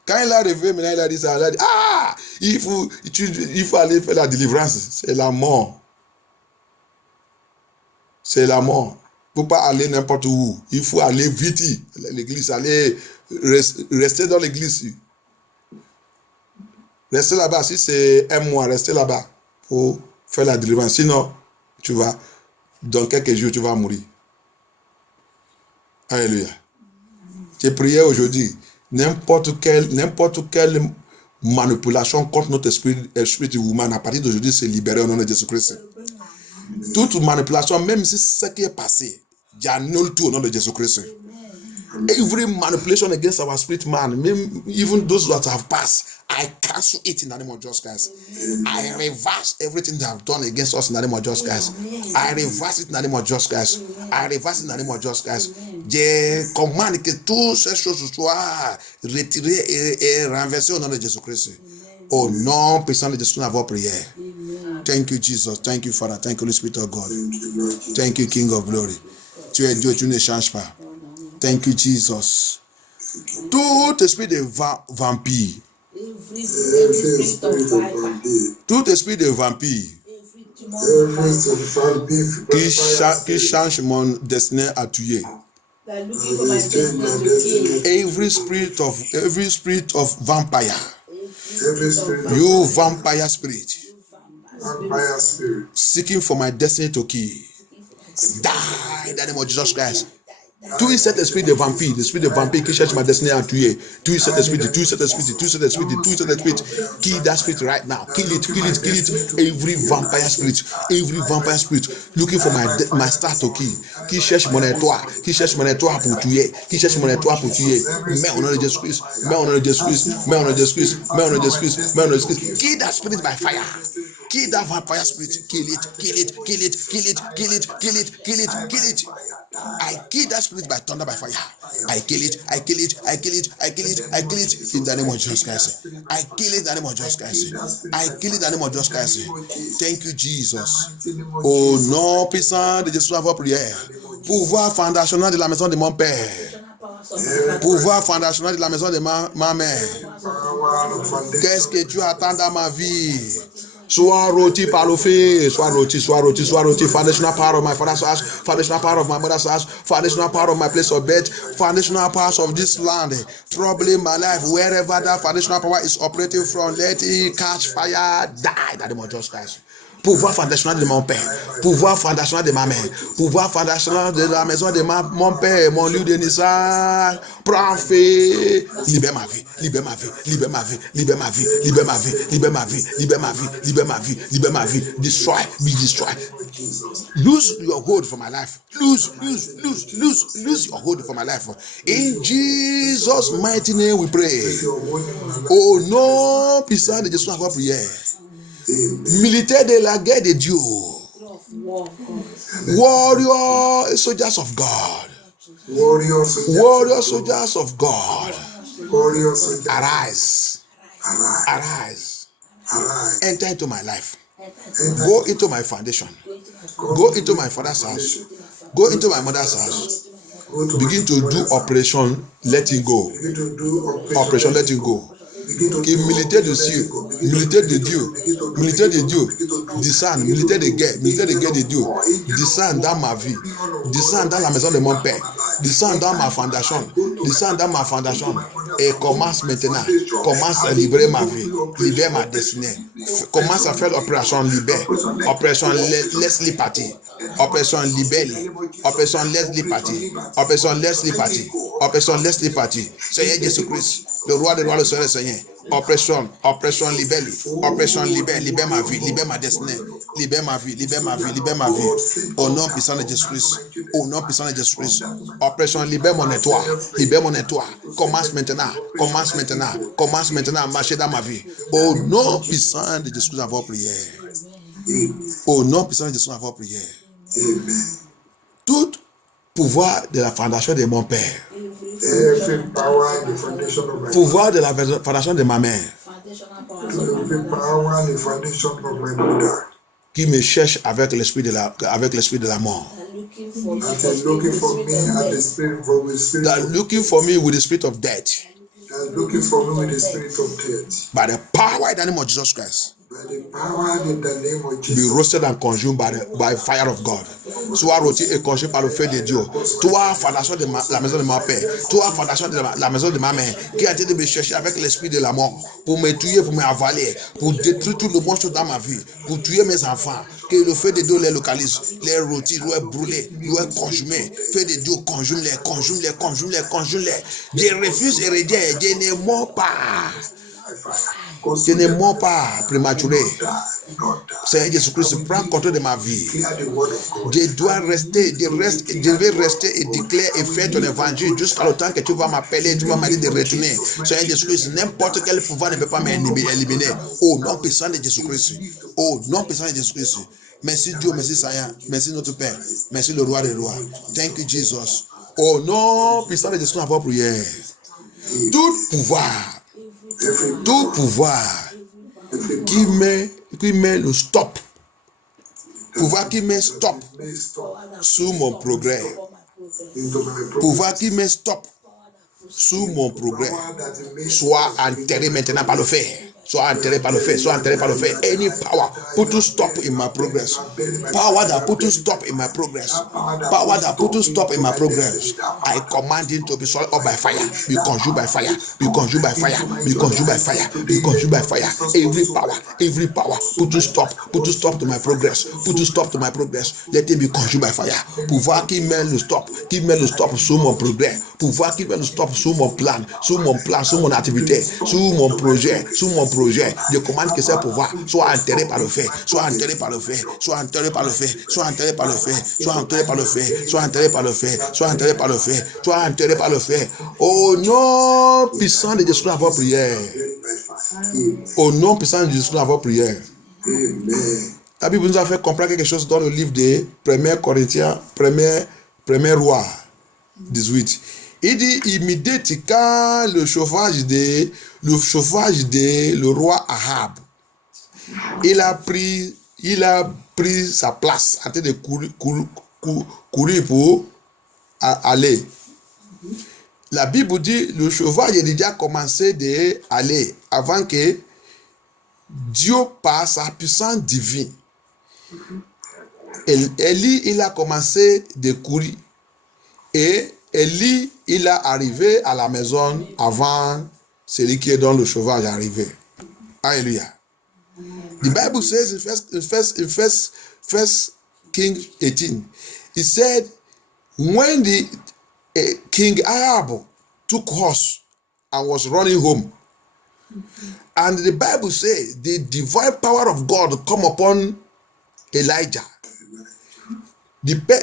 Quand il a rêvé, maintenant il a dit ça, il a dit, il faut aller faire la délivrance. C'est la mort. C'est la mort. Il ne faut pas aller n'importe où. Il faut aller vite. L'église, aller rester dans l'église. Rester là-bas. Si c'est un mois, rester là-bas pour faire la délivrance. Sinon, tu vas, dans quelques jours, tu vas mourir. Alléluia. J'ai prié aujourd'hui. N'importe quelle manipulation contre notre esprit humain, à partir d'aujourd'hui, c'est libéré au nom de Jésus-Christ. Toute manipulation, même si c'est ce qui est passé, j'annule tout au nom de Jésus-Christ. Every manipulation against our spirit man, even those that have passed, I cancel it in the name of Jesus Christ. I reverse everything they have done against us in the name of Jesus Christ. I reverse it in the name of Jesus Christ. I reverse it in the name of Jesus Christ. Je commande que toutes ces choses soient retirées et renversées au nom de Jésus-Christ. Au nom puissant de Jésus, nous avons prié. Thank you, Jesus. Thank you, Father. Thank you, Holy Spirit of God. Thank you, King of Glory. Tu es Dieu, tu ne changes pas. Thank you, Jesus. Tout esprit de vampire. Tout esprit de vampire qui change mon destin à tuer. Every spirit of vampire. You vampire spirit. vampire spirit. seeking for my destiny to kill. Die in the name of Jesus Christ. Tout cet esprit de vampire qui cherche ma destinée à tuer. Tout cet esprit, kill that spirit right now. Kill it. Every vampire spirit looking for my star to kill. Qui cherche mon étoile pour tuer. Mais au nom de Jésus-Christ. Kill that spirit by fire. Kill that vampire spirit. Kill it. I kill that spirit by thunder, by fire. I kill it. In the name of Jesus Christ. I kill it in the name of Jesus Christ. Thank you, Jesus. Au nom puissant de Jésus, à votre prière. Pouvoir fondationnel de la maison de mon Père. Pouvoir fondationnel de la maison de ma mère. Qu'est-ce que tu attends dans ma vie? Sois rôti par le feu, sois rôti. Foundational power of my father's house, foundational power of my mother's house, foundational power of my place of birth, foundational powers of this land, troubling my life. Wherever that foundational power is operating from, let it catch fire, die in the name of Jesus Christ. Pouvoir fondationnel de mon père, pouvoir fondationnel de ma mère, pouvoir fondationnel de la maison de mon père, mon lieu de naissance, prends feu, libère ma vie, destroy, be destroyed. Lose your hold for my life, lose your hold for my life. In Jesus' mighty name we pray. Au nom puissant de Jésus, notre prière. Militaires de la guerre de Dieu, warrior soldiers of God, warrior soldiers of God, arise, enter into my life, go into my foundation, go into my father's house, go into my mother's house, begin to do operation letting go, qui militaire de Dieu, descend, militaire de guerre de Dieu, descend dans ma vie, descend dans la maison de mon père, descend dans ma fondation, et commence maintenant, commence à libérer ma vie, libère ma destinée, commence à faire l'opération libère, opération laisse-les partir, opération libère, opération laisse-les partir, Seigneur Jésus-Christ, le roi des rois, le Seigneur, oppression, libère ma vie, libère ma destinée, libère ma vie. Au nom puissant de Jésus-Christ, oppression, libère mon étoile. Commence maintenant à marcher dans ma vie. Au nom puissant de Jésus-Christ, à votre prière. Tout pouvoir de la fondation de mon père, pouvoir de la fondation de ma mère, qui me cherche avec l'esprit de la mort, looking for me with the spirit of death, by the power in the name of Jesus Christ, be roasted and consumed by fire of God. Sois rôti et congelé par le feu de Dieu. Toi, fondation de la maison de mon père, toi, fondation de la maison de ma mère, qui a été de me chercher avec l'esprit de la mort, pour me tuer, pour m'avaler, pour détruire tout le monstre dans ma vie, pour tuer mes enfants, que le feu de Dieu les localise, les rôtis, les brûler, les conjumer. Feu de Dieu, conjume-les. Je refuse et rejette, je ne mors pas. Je ne mors pas prématuré. Seigneur Jésus-Christ, prends contrôle de ma vie. Je vais rester et déclarer et faire ton évangile jusqu'à le temps que tu vas m'appeler, tu vas me dire de retourner. Seigneur Jésus-Christ, n'importe quel pouvoir ne peut pas m'éliminer. Au nom puissant de Jésus-Christ. Merci Dieu, merci Seigneur, merci notre Père, merci le roi des rois. Thank you Jesus. Au nom puissant de Jésus, à votre prière. Tout pouvoir qui met le stop, pouvoir qui met stop sous mon progrès, pouvoir qui met stop sous mon progrès, soit enterré maintenant par le feu. Sois enterré par le feu. Sois enterré par le feu. Any power put to stop in my progress. Power that put to stop in my progress. Power that put to stop in my progress. I command it to be swallowed up by fire. Be consumed by fire. Be consumed by fire. Be consumed by fire. Be consumed by fire. Every power put to stop to my progress. Put to stop to my progress. Let it be consumed by fire. Pouvoir qui met le stop sur mon progrès. Pouvoir qui met le stop sur mon plan, sur mon activité, sur mon projet. Je commande que ce pouvoir soit enterré par le feu, soit enterré par le feu, soit enterré par le feu, soit enterré par le feu, soit enterré par le feu, soit enterré par le feu, soit enterré par le feu, soit enterré par le feu. Au nom puissant de Jésus, avoir prière. Au nom puissant de Jésus, avoir prière. La Bible nous a fait comprendre quelque chose dans le livre de 1 Corinthiens, 1er roi 18. Il dit immédiatement quand le chauffage de le roi Ahab, il a pris sa place en train de courir pour aller. La Bible dit le cheval a déjà commencé d'aller avant que Dieu par sa puissance divine. Élie, il a commencé de courir et Élie, il est arrivé à la maison avant celui qui est dans le cheval arrivé. Alléluia. The Bible says in first King 18, it said, when the King Ahab took horse and was running home, and the Bible says the divine power of God come upon Elijah.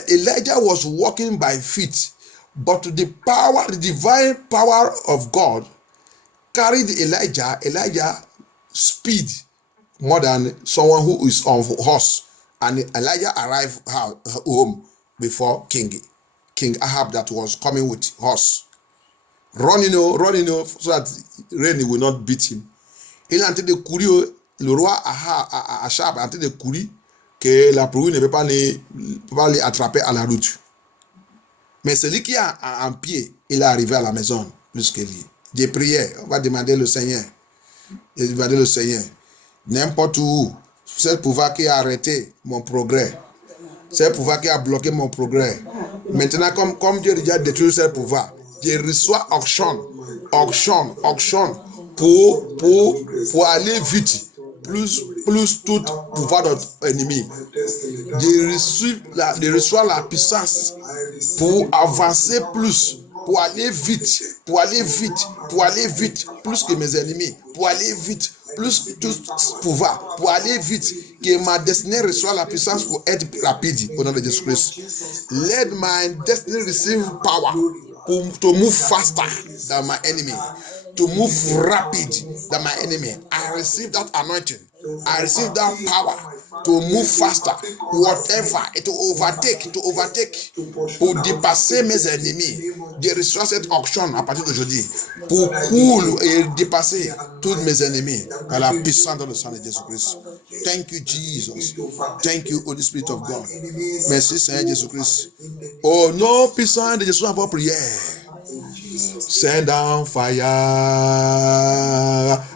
Elijah was walking by feet, but the divine power of God carried Elijah speed more than someone who is on horse. And Elijah arrived home before King Ahab that was coming with horse. Running so that rain will not beat him. Il est en train de courir, le roi Ahab est en train de courir, que la pluie ne peut pas les attraper à la route. Mais celui qui est en pied, il est arrivé à la maison plus que lui. J'ai prié, on va demander le Seigneur. N'importe où, c'est le pouvoir qui a arrêté mon progrès. C'est le pouvoir qui a bloqué mon progrès. Maintenant, comme Dieu a déjà détruit ce pouvoir, je reçois auction pour aller vite, plus tout pouvoir de l'ennemi. Je reçois la puissance pour avancer plus, pour aller vite, plus que mes ennemis, pour aller vite, plus que tout pouvoir, pour aller vite, que ma destinée reçoit la puissance pour être rapide au nom de Jésus-Christ. Let my destiny receive power to move faster than my enemy, to move rapid than my enemy. I receive that anointing. I receive that power to move faster, whatever, et to overtake, pour dépasser mes ennemis. Je reçois cette option à partir d'aujourd'hui pour couler et dépasser tous mes ennemis à la puissance dans le sang de Jésus-Christ. Thank you, Jesus. Thank you, Holy Spirit of God. Merci, Seigneur Jésus-Christ. Au nom puissant de Jésus, avant prière. Send down fire,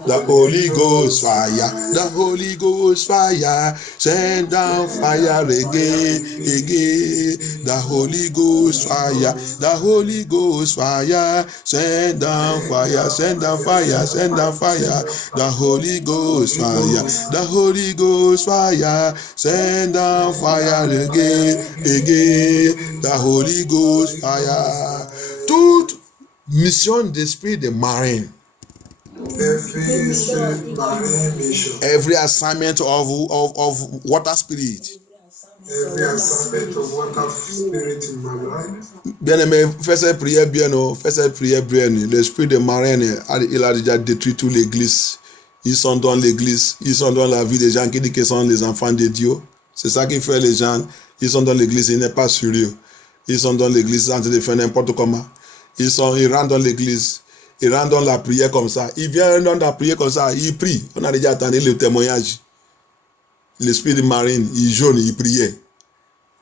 the Holy Ghost fire, the Holy Ghost fire, send down fire again, the Holy Ghost fire, the Holy Ghost fire, send down fire, send down fire, send down fire, the Holy Ghost fire, the Holy Ghost fire, send down fire again, the Holy Ghost fire. Toute mission d'esprit de marin. Every assignment of water spirit. Every assignment of water spirit in my life. Bien-aimé, fais cette prière bien, fais cette prière bien. L'esprit de marin, il a déjà détruit toute l'église. Ils sont dans l'église, ils sont dans la vie des gens qui disent qu'ils sont les enfants de Dieu. C'est ça qui fait les gens. Ils sont dans l'église, ils n'est pas sérieux. Ils sont dans l'église en train de faire n'importe comment. Ils rentrent dans l'église, ils rentrent dans la prière comme ça. Ils viennent dans la prière comme ça, ils prient. On a déjà entendu le témoignage. L'esprit de marine, il jeûne, il priait.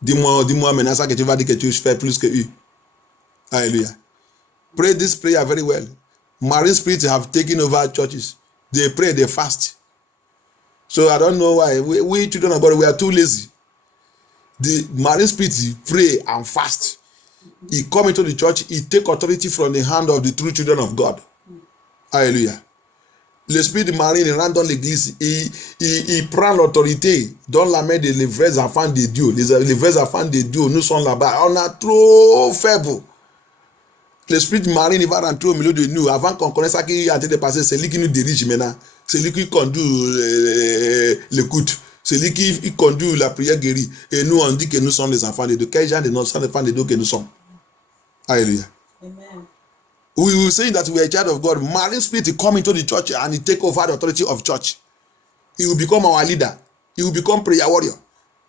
Dis-moi maintenant ça que tu vas dire que tu fais plus que eux. Hallelujah. Pray this prayer very well. Marine spirits have taken over churches. They pray, they fast. So I don't know why. We children of God, we are too lazy. The marine spirit pray and fast. He come into the church, he take authority from the hand of the true children of God. Hallelujah. L'esprit marine rentre dans l'église, il prend l'autorité dans la main des vrais enfants de Dieu. Les vrais enfants de Dieu, nous sommes là-bas. On a trop faible. L'esprit marine, il va rentrer au milieu de nous. Avant qu'on connaisse ça qui est en train de passer, c'est lui qui nous dirige maintenant. C'est lui qui conduit l'écoute. C'est lui qui conduit la prière guérie. Et nous, on dit que nous sommes les enfants de Dieu. Quel genre de enfants de Dieu que nous sommes? Alléluia. Amen. We were saying that we are a child of God. Marine spirit will come into the church and he take over the authority of church. He will become our leader. He will become prayer warrior.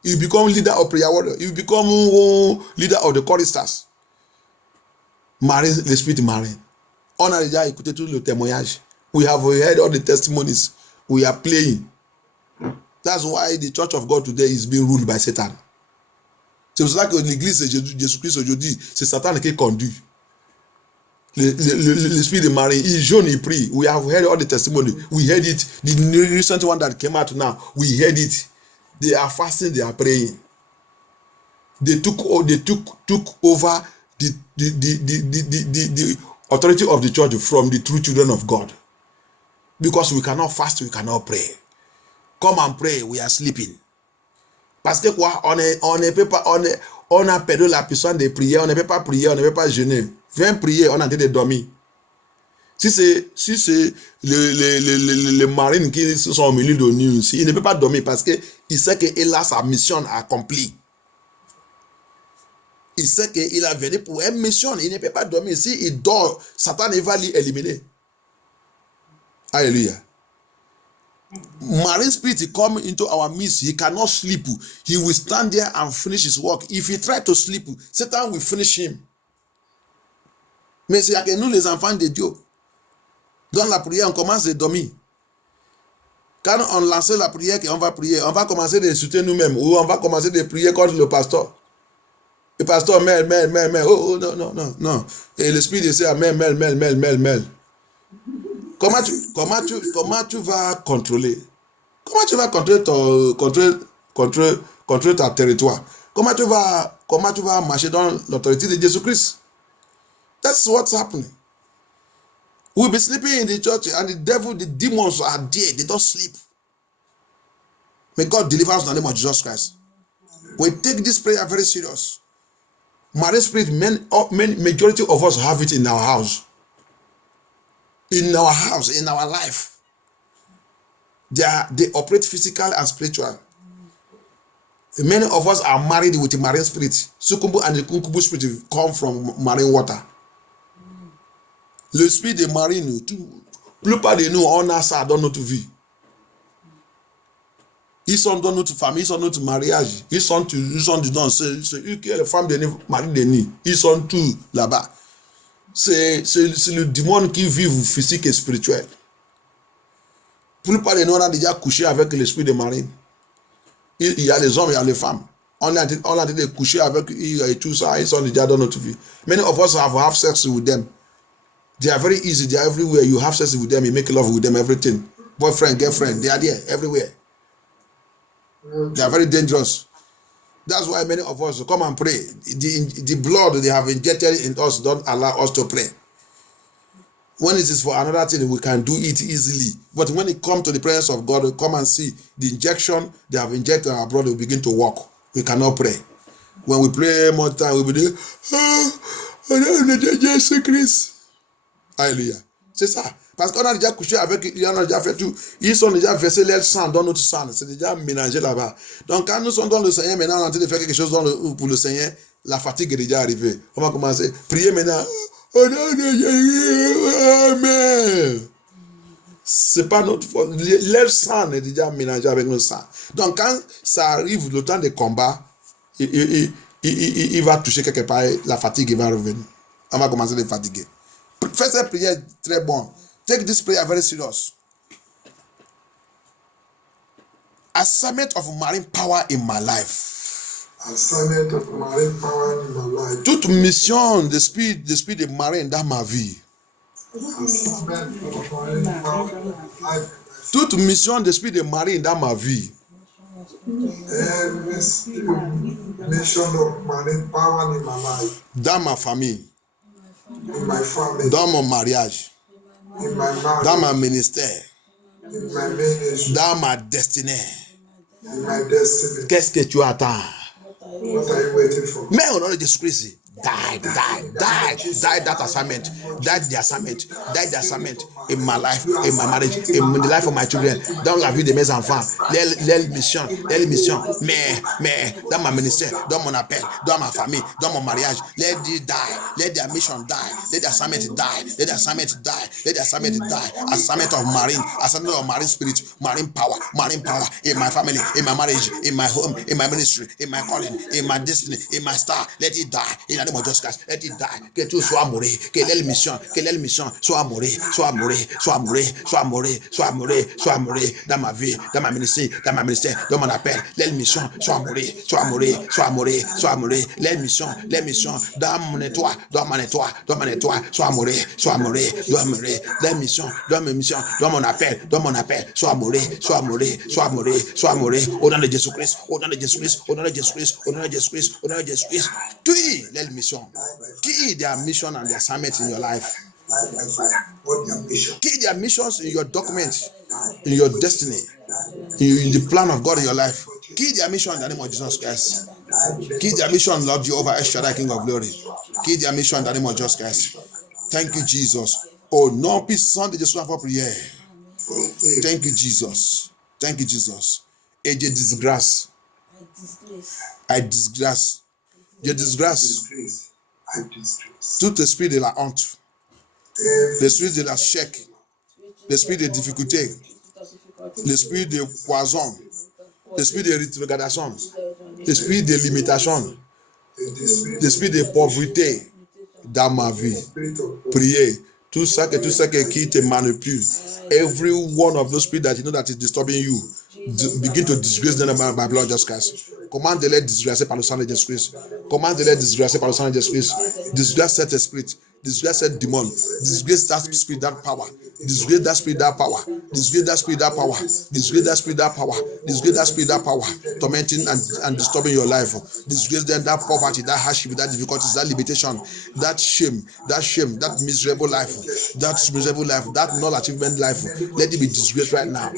He will become leader of prayer warrior. He will become leader of the choristers. Marine, the spirit marine. On a déjà écouté tout le témoignage. We have heard all the testimonies. We are playing. That's why the church of God today is being ruled by Satan. C'est pour cela que l'église de Jésus-Christ aujourd'hui, c'est Satan qui conduit. L'esprit de Marie, il jeûne, il prie. We have heard all the testimony. We heard it. The recent one that came out now, we heard it. They are fasting, they are praying. They took over the authority of the church from the true children of God. Because we cannot fast, we cannot pray. Come and pray, we are sleeping. Parce que quoi, on ne peut pas, on a perdu la puissance de prier, on ne peut pas prier, on ne peut pas jeûner. Viens prier, on est en train de dormir. Si c'est les marines qui sont au milieu de nous, il ne peut pas dormir parce qu'il sait qu'il a sa mission accomplie. Il sait qu'il a venu pour une mission, il ne peut pas dormir. S'il dort, Satan va l'éliminer. Alléluia. Marine spirit come into our midst. He cannot sleep. He will stand there and finish his work. If he try to sleep, Satan will finish him. Mais c'est que nous, les enfants de Dieu, dans la prière, on commence à dormir. Quand on lance la prière, on va prier, on va commencer à insulter nous-mêmes, ou on va commencer à prier contre le pasteur. Le pasteur, oh, non. Et l'esprit de ça, mêle. Comment tu vas contrôler? Comment tu vas contrôler ta territoire? Comment tu vas marcher dans l'autorité de Jésus-Christ? That's what's happening. We'll be sleeping in the church and the demons are there. They don't sleep. May God deliver us in the name of Jesus Christ. We take this prayer very serious. Marine spirit, majority of us have it in our house. In our house, in our life. They operate physical and spiritual. Many of us are married with a marine spirit. Sukubu and the kunkubu spirit come from marine water. Le spirit de marine, plupart de nous, on a ça dans notre vie. Ils sont dans notre famille, ils sont dans notre mariage, ils sont dedans. C'est eux qui sont les femmes de nous, mari de nous. Ils sont tous là-bas. C'est le démon qui vit physique et spirituel. Plupart de nous, on a déjà couché avec l'esprit de marine. Il y a les hommes, il y a les femmes. On a déjà couché avec eux et tout ça, ils sont déjà dans notre vie. Many of us have sex with them. They are very easy, they are everywhere. You have sex with them, you make love with them, everything. Boyfriend, girlfriend, they are there, everywhere. They are very dangerous. That's why many of us come and pray. The blood they have injected in us don't allow us to pray. When it is for another thing, we can do it easily. But when it comes to the presence of God, we come and see the injection they have injected in our blood will begin to work. We cannot pray. When we pray more time, we'll be there. Oh, Jésus Christ. Alléluia. C'est ça. Parce qu'on a déjà couché avec, on a déjà fait tout. Ils sont déjà versé leur sang dans notre sang. C'est déjà mélangé là-bas. Donc quand nous sommes dans le Seigneur, maintenant on est en train de faire quelque chose pour le Seigneur, la fatigue est déjà arrivée. On va commencer. Prier maintenant. Amen. C'est pas notre faute. Leur sang est déjà mélangé avec notre sang. Donc quand ça arrive, le temps de combat, il va toucher quelque part, la fatigue va revenir. On va commencer à être fatigué. Fais cette prière très bon. Take this prayer very serious. Assignment of marine power in my life. Assignment of marine power in my life. Toute mission d'esprit de marine dans ma vie. Toute mission d'esprit de mari dans ma vie. Mission of marine power in my life. Dans ma famille. In my family. Dans mon mariage. In my marriage. Dans ma ministère. In my ministry. Dans ma destinée. In my destiny. Qu'est-ce que tu attends? What are you waiting for? Mais au nom de Jésus-Christ, die that assignment, die the assignment in my life, in my marriage, in the life of my children, dans la vie de mes enfants, les missions, mais dans ma ministère, dans mon appel, dans ma famille, dans mon mariage, let it die, let their mission die, let the assignment die, let the assignment die, let the assignment die, assignment of marine spirit, marine power in my family, in my marriage, in my home, in my ministry, in my calling, in my destiny, in my star, let it die. In the name of Jesus, let it die. Que tout soit mourir, que l'émission soit mourir dans ma vie, dans ma ministère, dans mon appel. L'émission soit mourir. L'émission, dans mon étoile, soit mourir. L'émission, dans mon appel, soit mourir. Au nom de Jésus-Christ, Qui their mission? Key their mission and their assignment in your life. Key their missions in your documents, in your destiny, in the plan of God in your life. Key their mission in the name of Jesus Christ. Key their mission, Lord Jehovah El Shaddai, King of Glory. Key their mission in the name of Jesus Christ. Thank you, Jesus. Au nom puissant de Jésus, notre prière. Thank you, Jesus. Et je disgrâce. Je disgrâce tout esprit de la honte, l'esprit de la chèque, l'esprit de difficulté, l'esprit de poison, l'esprit de rétrogradation, l'esprit de limitation, l'esprit de pauvreté dans ma vie. Priez. Tout ça qui te manipule. Every one of those spirits that you know that is disturbing you, begin to disgrace them by blood of Jesus Christ. Commande-les disgracer par le sang de Jésus-Christ. Disgrace cet esprit. Disgrace cette démon. Disgrace that spirit, that power. Disgrace that spirit, that power. Tormenting and disturbing your life. Disgrace them, that poverty, that hardship, that difficulties, that limitation, that shame, that miserable life, that non-achievement life. Let it be disgraced right now.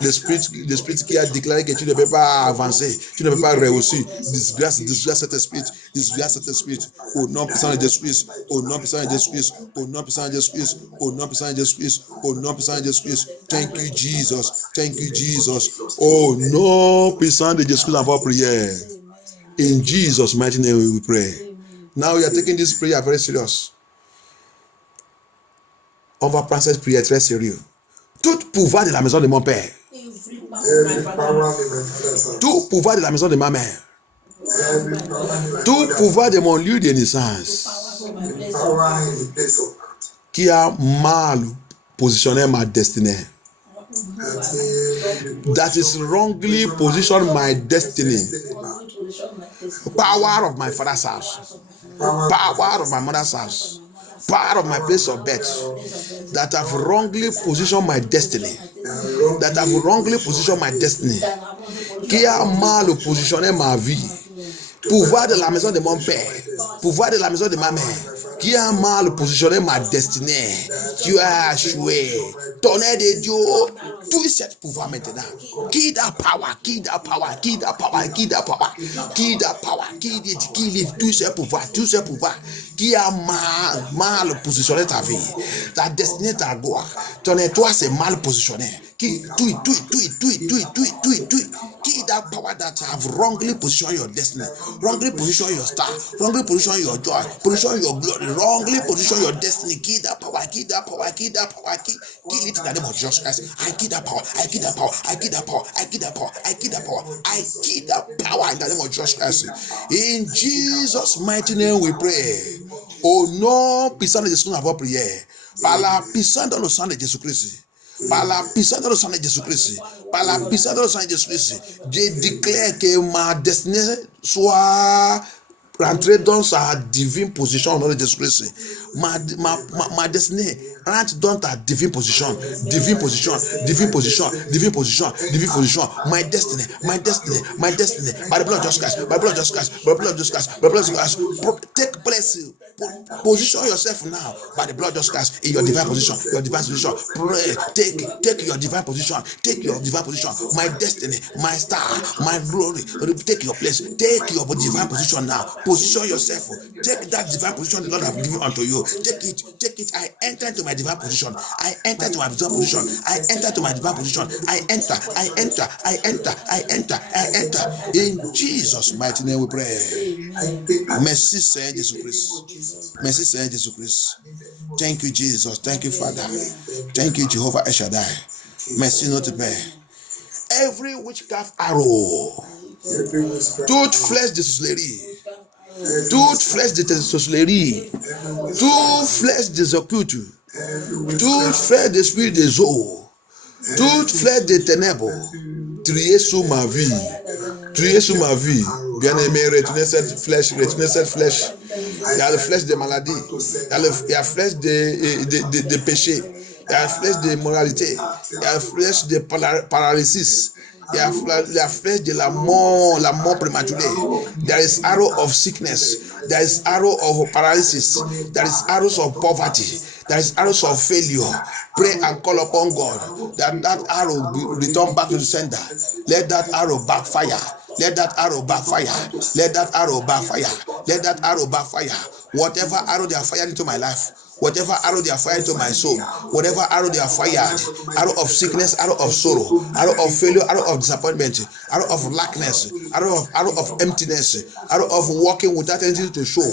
Le spirit qui a déclaré que tu ne peux pas avancer, tu ne peux pas réussir. Disgrace cet esprit. Au nom puissant de Jésus-Christ. Thank you, Jesus. Au nom puissant de Jésus-Christ, envoie prière. In Jesus' mighty name we pray. Now we are taking this prayer very serious. On va prendre cette prière très sérieux. Tout pouvoir de la maison de mon père, tout pouvoir de la maison de ma mère, tout pouvoir de mon lieu de naissance qui a mal positionné ma destinée, that is wrongly positioned my destiny, power of my father's house, power of my mother's house, power of my place of birth, that have wrongly positioned my destiny, qui a mal positionné ma vie, pouvoir de la maison de mon père, pouvoir de la maison de ma mère, qui a mal positionné ma destinée, tu as échoué. Tonnerre de Dieu, tout ce pouvoir maintenant. Qui da power, tout ce pouvoir qui a mal positionné ta vie, ta destinée, ta gloire. Ton étoile c'est mal positionné. Qui that power that have wrongly positioned your destiny, wrongly positioned your star, wrongly positioned your joy, position your glory, wrongly position your destiny. Kill that power. Kill it in the name of Jesus Christ. I kill that power in the name of Jesus Christ. In Jesus' mighty name we pray. Au nom puissant de Jésus, nous avons prié. Par la puissance dans le sang de Jésus-Christ. Par la puissance de sang de Jésus-Christ, je déclare que ma destinée soit rentrée dans sa divine position au nom de Jésus-Christ. ma destinée rentre dans ta divine position. Divine position. Divine position. Divine position. Divine position. My destiny. My destiny. My destiny. By the blood of Jesus Christ. By the blood of Jesus Christ. By the blood of Jesus Christ. By the blood of Jesus Christ. Take place. Position yourself now by the blood of Jesus Christ in your divine position. Your divine position. Pray. Take your divine position. Take your divine position. My destiny, my star, my glory. Take your place. Take your divine position now. Position yourself. Take that divine position the Lord has given unto you. Take it. Take it. I enter into my divine position. I enter into my divine position. I enter to my divine position. I enter. I enter. I enter. I enter. I enter. In Jesus' mighty name we pray. Merci Seigneur Jésus-Christ. Merci Seigneur Jésus-Christ. Thank you Jesus. Thank you Father. Thank you Jehovah El Shaddai. Merci notre Père. Every witchcraft arrow, toute flèche de sorcellerie, toute flèche de sorcellerie, toute flèche des occultes, toute flèche d'esprit des eaux, toute flèche des ténèbres, trier sous ma vie. Trier sous ma vie. Bien-aimé, retenez cette flèche, retenez cette flèche. Il y a la flèche des maladies, il y a la flèche des péchés, il y a la flèche de moralité, il y a la flèche de paralysis, il y a la flèche de la mort prématurée. There is arrow of sickness, there is arrow of paralysis, there is arrows of poverty, there is arrows of failure. Pray and call upon God that arrow be returned back to the sender. Let that arrow backfire. Let that arrow backfire. Let that arrow backfire. Let that arrow backfire. Whatever arrow they are fired into my life, whatever arrow they are fired into my soul, whatever arrow they are fired, arrow of sickness, arrow of sorrow, arrow of failure, arrow of disappointment, arrow of lackness, arrow of emptiness, arrow of walking without anything to show,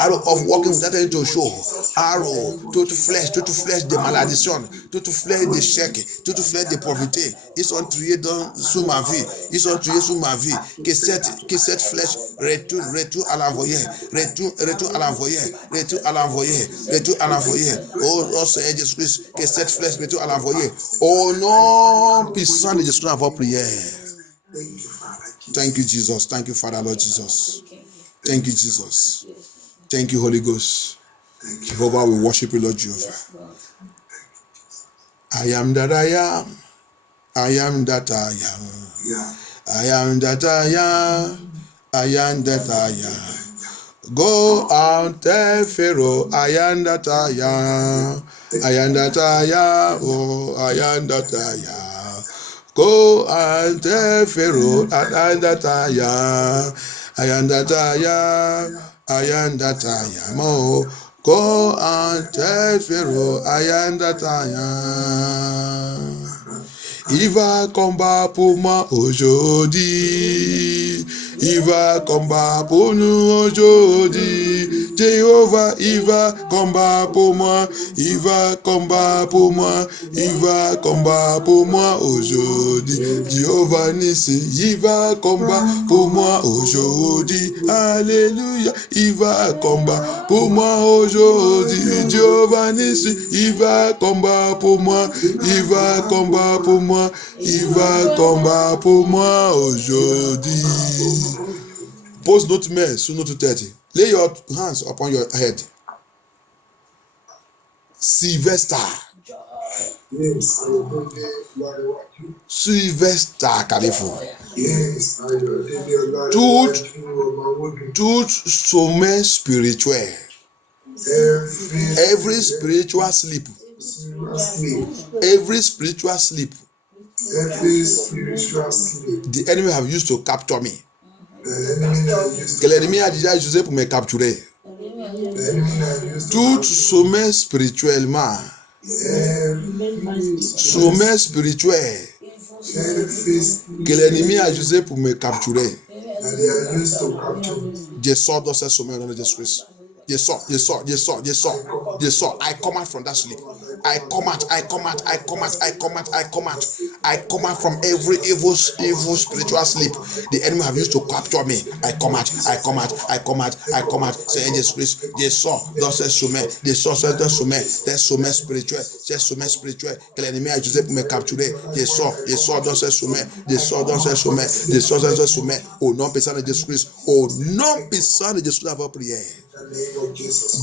arrow of walking without anything to show, arrow, toute flèche de malédiction, toute flèche de chèque, toute flèche de pauvreté, ils sont triés sous ma vie, ils sont triés sous ma vie, que cette flèche retourne à l'envoyer, retourne à l'envoyer, retourne à l'envoyer, retourne à l'envoyer. Oh Seigneur Jésus-Christ, que cette flèche retourne à l'envoyer. Au nom puissant de Jésus, notre prière. Thank you, Jesus. Thank you, Father, Lord Jesus. Thank you, Jesus. Thank you, Holy Ghost. Jehovah, we worship you, Lord Jehovah. I am that I am. I am that I am. I am that I am. I am that I am. Go out, tell Pharaoh, I am that I am. I am that I am. Oh, I am that I am. Go and tell Pharaoh, I am that I am. I am that I am. I am that I am. Oh, go and tell Pharaoh, I am that I am. Il va combattre pour moi aujourd'hui. Il va combattre pour nous aujourd'hui. Jéhovah, il va combattre pour moi. Il va combattre pour moi. Il va combattre pour moi aujourd'hui. Jéhovah Nissi, il va combattre pour moi aujourd'hui. Alléluia, il va combattre pour moi aujourd'hui. Jéhovah Nissi, il va combattre pour moi. Il va combattre pour moi. Il va combattre pour moi aujourd'hui. Pose notre main sur notre tête. Lay your hands upon your head. Sylvester. Yes, Sylvester Carrefour. yes, Tout sommeil spirituel. Every spiritual sleep. Every spiritual sleep. The enemy have used to capture me. Que l'ennemi a déjà utilisé pour me capturer. Tout sommeil spirituellement. Sommeil spirituel. Que l'ennemi a utilisé pour me capturer. Je sors dans ce sommeil au nom de Jésus-Christ. Je sors. I come out from that sleep. I come out, I come out, I come out, I come out, I come out. I come out from every evil spiritual sleep the enemy have used to capture me. I come out, I come out, I come out, I come out. Say Jesus Christ, Jesus, dans ce sommet, Jesus, dans sommet, des sommets spirituels, ces sommets spirituels que l'ennemi a utilisé pour me capturer. Jesus, dans ce sommet, Jesus, dans ce sommet, Jesus, dans ce sommet, au nom puissant de Jésus Christ, au nom puissant de Jésus Christ, avant prière.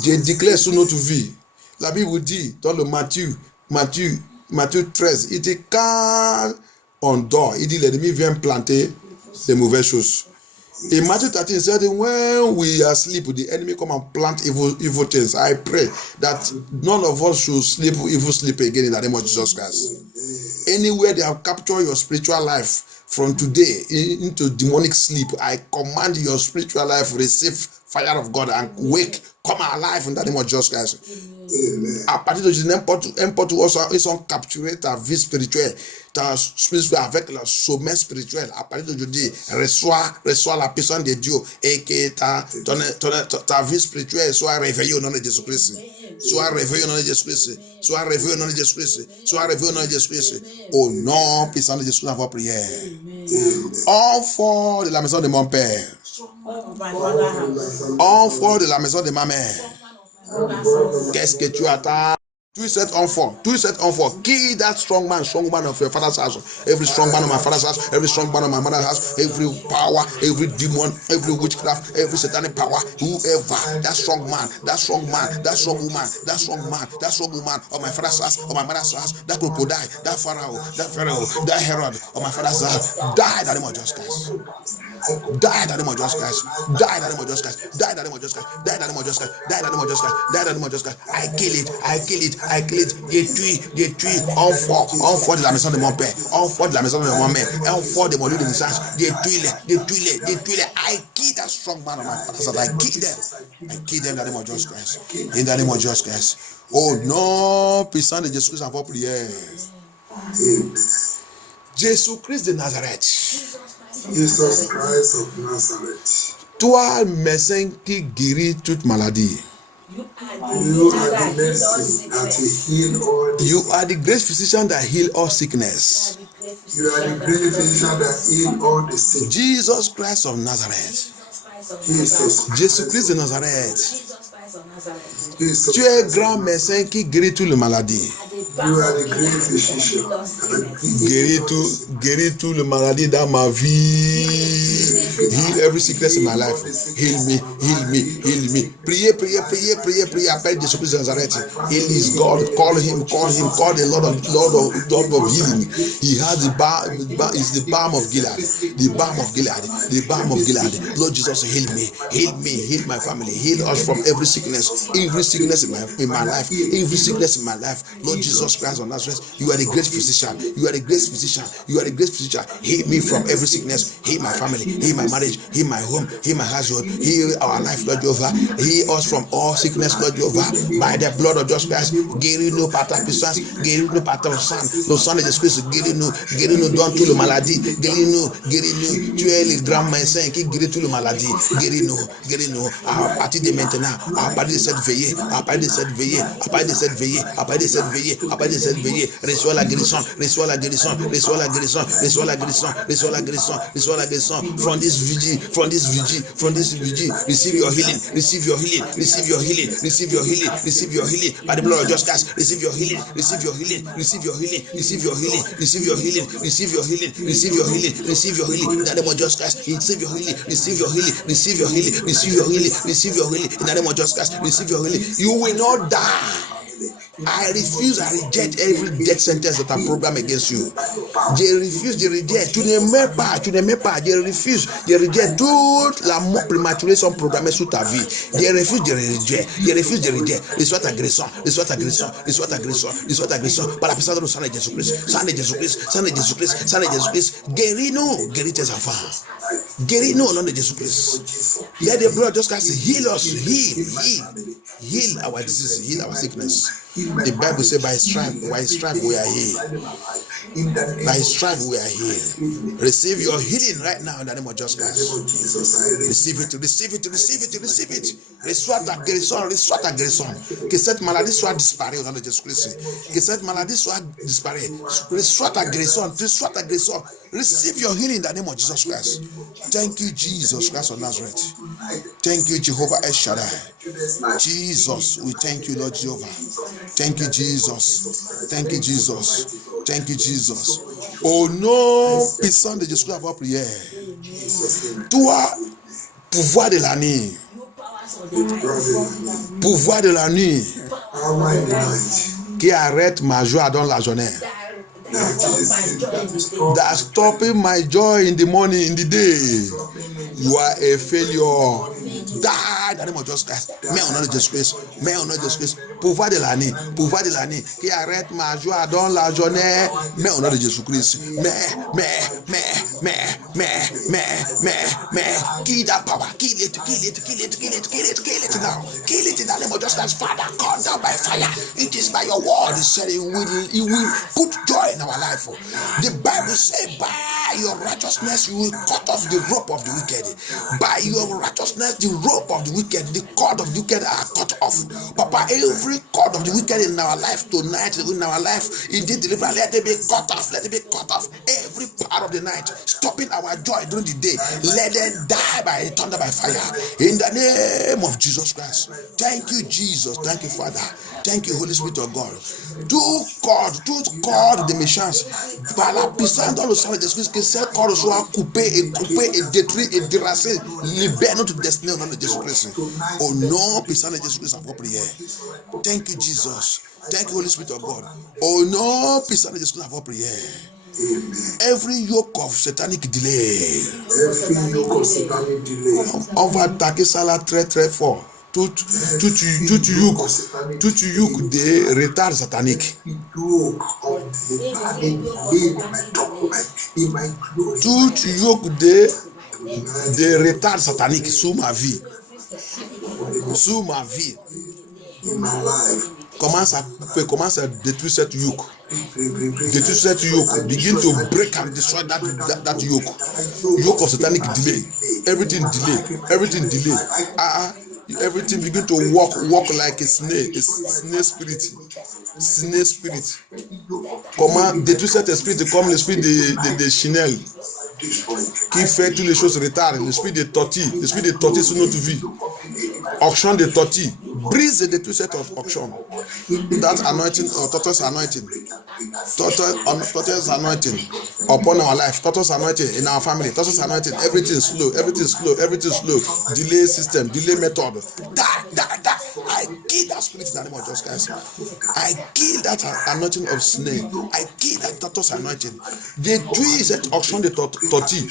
Je déclare sur notre vie. La Bible dit dans le Matthieu 13, il dit quand on dort, il dit l'ennemi vient planter des mauvaises choses. In Matthew 13, it said, when we are asleep, the enemy come and plant evil things. I pray that none of us should sleep evil sleep again in the name of Jesus Christ. Anywhere they have captured your spiritual life from today into demonic sleep, I command your spiritual life receive fire of God and wake, come alive in the name of Jesus Christ. À partir de n'importe où ils sont capturés ta vie spirituelle, ta spirituelle avec le sommet spirituel. À partir d'aujourd'hui, reçois la puissance de Dieu et que ta vie spirituelle soit réveillée au nom de Jésus-Christ. Sois réveillé au nom de Jésus-Christ. Sois réveillé au nom de Jésus-Christ. Sois réveillé au nom de Jésus-Christ. Au nom puissant de Jésus-Christ, en prière. Enfant de la maison de mon père. Enfant de la maison de ma mère. Qu'est-ce que tu attends? To cet enfant, kill that strong man of your father's house, every strong man of my father's house, every strong man of my mother's house, every power, every demon, every witchcraft, every satanic power, whoever, that strong man, that strong woman, that strong woman of my father's house, of my mother's house, that crocodile, that pharaoh, that Herod of my father's house, die in the name of Jesus Christ. Die in the name of Jesus Christ. Die in the name of Jesus Christ. Die in the name of Jesus Christ. Die in the name of Jesus Christ. Die in the name of Jesus Christ. Die in the name of Jesus Christ. I kill it. Détruis de la maison de mon père. Enfant de la maison de ma mère. Enfant de mon lieu de naissance. Détruis-les. I kill that strong man of my father's house. I kill them in the name of Jesus Christ. In the name of Jesus Christ. Oh non, puissant de Jésus Christ, en prière. Jésus-Christ de Nazareth. Jesus Christ of Nazareth. Toi, médecin qui guérit toute maladie. You are the medicine that heal all disease. You are the great physician that heal all sickness. You are the great physician that heal all the sick. Jesus Christ of Nazareth. Jésus-Christ de Nazareth. Tu es grand médecin qui guérit toutes les maladies. You are the great physician. Guéris toutes les maladies dans ma vie. Heal every sickness in my life. Heal me. Priez. Appelle Jésus-Christ de Nazareth. He is God. Call him. Call the Lord of healing. He has the balm of Gilead. The balm of Gilead. Lord Jesus, heal me. Heal my family. Heal us from every sickness in my life. Lord Jesus Christ of Nazareth, you are the great physician. Heal me from every sickness. Heal my family. Heal my marriage. Heal my home. Heal my household. Heal our life, Lord Jehovah. Heal us from all sickness, Lord Jehovah. By the blood of Jesus Christ, guéris-nous par ta puissance. Guéris-nous par ton sang. Le sang de Jésus-Christ, guéris-nous dans toute la maladie. Guéris-nous. Tu es le grand médecin qui guérit toute la maladie. Guéris-nous. À partir de maintenant, à partir de cette veillée, reçois la guérison. From this vigil, receive your healing. By the blood of Jesus Christ, receive your healing. In the name of Jesus Christ, receive your healing. In the name of Jesus Christ, receive your healing. You will not die. I reject every death sentence that are programmed against you. Je rejette. Tu ne meurs pas. Je rejette toute la mort prématurée sont programmées sur ta vie. Je refuse. Reçois ta agression. Par la puissance de sang de Jésus-Christ. Guéris-nous. Guéris tes enfants. Guéris-nous au nom de Jésus-Christ. Let the blood of Jesus Christ heal us. Heal our disease. Heal our sickness. The Bible says by strife we are healed. By strife we are healed. Receive your healing right now in the name of Jesus Christ. Receive it. Reçois ta guérison. Que cette maladie soit disparue au nom de Jésus-Christ. Que cette maladie soit disparue. Reçois ta guérison. Receive your healing in the name of Jesus Christ. Thank you, Jesus Christ of Nazareth. Thank you, Jehovah El Shaddai. Jesus, we thank you, Lord Jehovah. Thank you, Jesus. Thank you, Jesus. Thank you, Jesus. Au nom puissant de Jésus, avoir prière. Toi, pouvoir de la nuit. Pouvoir de la nuit. Qui arrête ma joie dans la journée. That's stopping my joy in the morning, in the day. You are a failure. Die in the name of Jesus Christ. Mais au nom de Jésus-Christ. Pouvoir de la nuit. Qui arrête ma joie dans la journée. Mais au nom de Jésus-Christ. Kill that power. Kill it now. Kill it in the name of Jesus Christ. Father, come down by fire. It is by your word. He said it will put joy in our life. The Bible says, by your righteousness you will cut off the rope of the wicked. By your righteousness, the rope of the wicked, the cord of the wicked are cut off. Papa, every cord of the wicked in our life tonight, in our life, indeed deliver, let it be cut off. Every part of the night, stopping our joy during the day, let it die by thunder, by fire. In the name of Jesus Christ. Thank you, Jesus. Thank you, Father. Thank you, Holy Spirit of God. Tout corps de méchants, par la puissance dans le sang de Jésus, que ces corps soient coupés et détruits et déracés. Libère notre destinée au nom de Jésus-Christ. Au nom puissant de Jésus-Christ, en prière. Thank you, Jesus. Thank you, Holy Spirit of God. Au nom puissant de Jésus-Christ, en prière. Every yoke of satanic delay. On va attaquer ça là très très fort. Tout yoke de retard satanique. Tout yoke de retard satanique sous ma vie. Commence à détruire cette yoke. Begin to break and destroy that yoke. Yoke of satanic delay. Everything delay. Everything begin to walk like a snake spirit. Comment détruire cet esprit comme l'esprit de Chinelle qui fait toutes les choses retard, l'esprit de tortille sur notre vie. Auction de tortille. Brise et détruire cette auction. That anointing or tortoise anointing. Tortoise anointing upon our life. Tortoise anointing in our family. Tortoise anointing. Everything slow. Delay system. Delay method. Die. I kill that spirit in the name of Jesus Christ. I kill that anointing of snake. I kill that tortoise anointing. Détruis cette auction de tortille.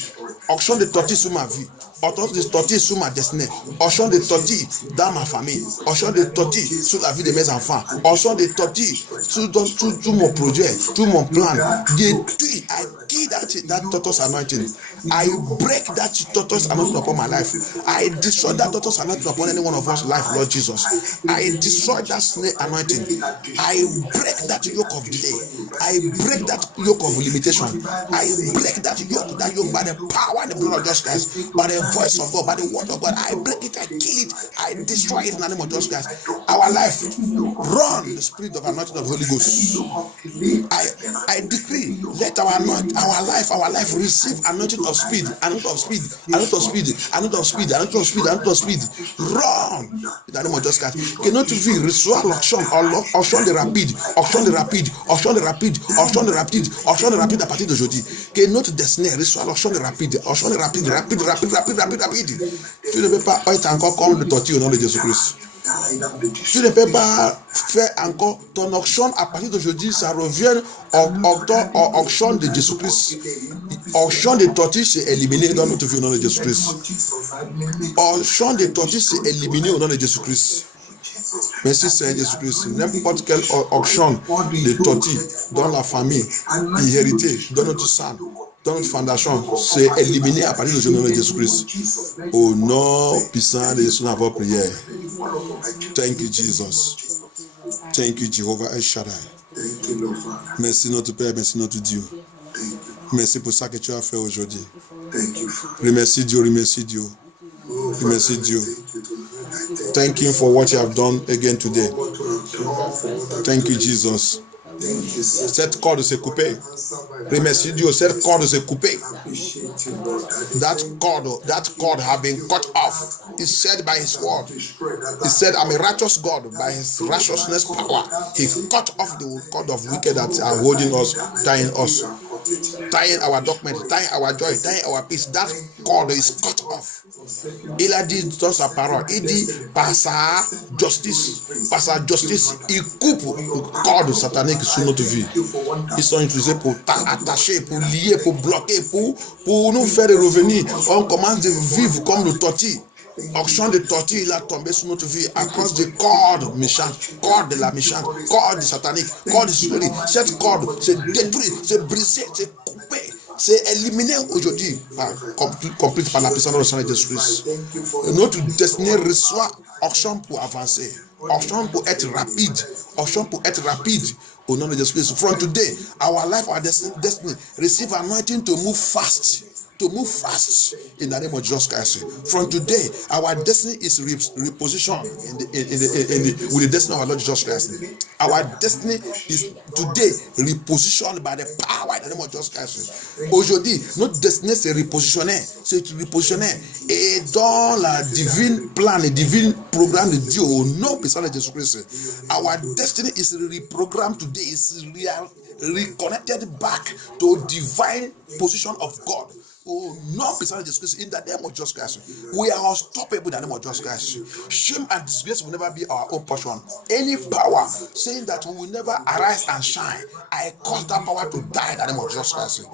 Auction de tortille sur ma vie. Auction de tortille sur ma destinée. Auction de tortille dans ma famille. Auction de tortille sur la vie de mes enfants. Auction de tortille sur tout mon projet, tout mon plan. Détruis. I kill that tortoise anointing. I break that tortoise anointing upon my life. I destroy that tortoise anointing upon any one of us life, Lord Jesus. I destroy that snake anointing. I break that yoke of delay. I break that yoke of limitation. I break that yoke by the power and the blood of Jesus Christ, by the voice of God, by the word of God. I break it, I kill it, I destroy it in the name of Jesus Christ. Our life, run the spirit of anointing of the Holy Ghost. I decree, let our life receive anointing of speed. Run in the name of Jesus Christ. Que notre vie reçoit l'onction de rapide à partir d'aujourd'hui. Que notre destinée reçoit l'onction de rapide. Tu ne peux pas être encore comme le tortille au nom de Jésus-Christ. Tu ne peux pas faire encore ton onction à partir d'aujourd'hui, ça revient en onction de Jésus-Christ. Onction de tortille, c'est éliminé dans notre vie au nom de Jésus-Christ. Onction de tortille, c'est éliminé au nom de Jésus-Christ. Merci Seigneur Jésus-Christ. N'importe quelle onction de tortille dans la famille, inhéritée, dans notre sang, dans notre fondation, c'est éliminé à partir du nom de Jésus-Christ. Au nom puissant de Jésus, notre prière. Thank you, Jesus. Thank you, Jehovah El Shaddai. Thank you, Lord Father. Merci notre Père, merci notre Dieu. Thank you. Merci pour ça que tu as fait aujourd'hui. Thank you, Father. Remercie Dieu, remercie Dieu. Oh, Remercie Father, Dieu. thank you tonight. Thank Him for what you have done again today. What you have done for what Thank you, Jesus. Thank you, sir. Cette corde s'est coupée. Answer my Remercie Dieu, cette corde s'est coupée. appreciate you, Lord. That cord have been cut off. He said by His word. He said, I'm a righteous God. By His righteousness power, He cut off the cord of wicked that are holding us, tying us, tying our document, tying our joy, tying our peace. That cord is cut off. Il a dit dans sa parole, il dit par sa justice, il coupe le corde satanique sur notre vie. Ils sont utilisés pour attacher, pour lier, pour bloquer, pour nous faire revenir. On commence de vivre comme le tortille. Auction de tortille, il a tombé sur notre vie à cause des cordes méchantes, cordes de la méchante, cordes sataniques, cordes spirituelles. Cette corde, c'est détruit, c'est brisé, c'est coupé. C'est éliminé aujourd'hui, compris par la puissance de sang de Jésus-Christ. Notre destinée reçoit option pour avancer, option pour être rapide, option pour être rapide au nom de Jésus-Christ. From today, our life, our destiny, receive anointing to move fast. To move fast in the name of Jesus Christ. From today, our destiny is repositioned with the destiny of our Lord Jesus Christ. Our destiny is today repositioned by the power in the name of Jesus Christ. Aujourd'hui, notre destinée s'est repositionnée. C'est repositionné. Et dans la divine plan, le divine programme de Dieu au nom puissant de Jésus-Christ. Our destiny is reprogrammed today. Is reconnected back to divine position of God. Oh, no, in the name of Jesus Christ. We are unstoppable in the name of Jesus Christ. Shame and disgrace will never be our own portion. Any power saying that we will never arise and shine, I cause that power to die in the name of Jesus Christ.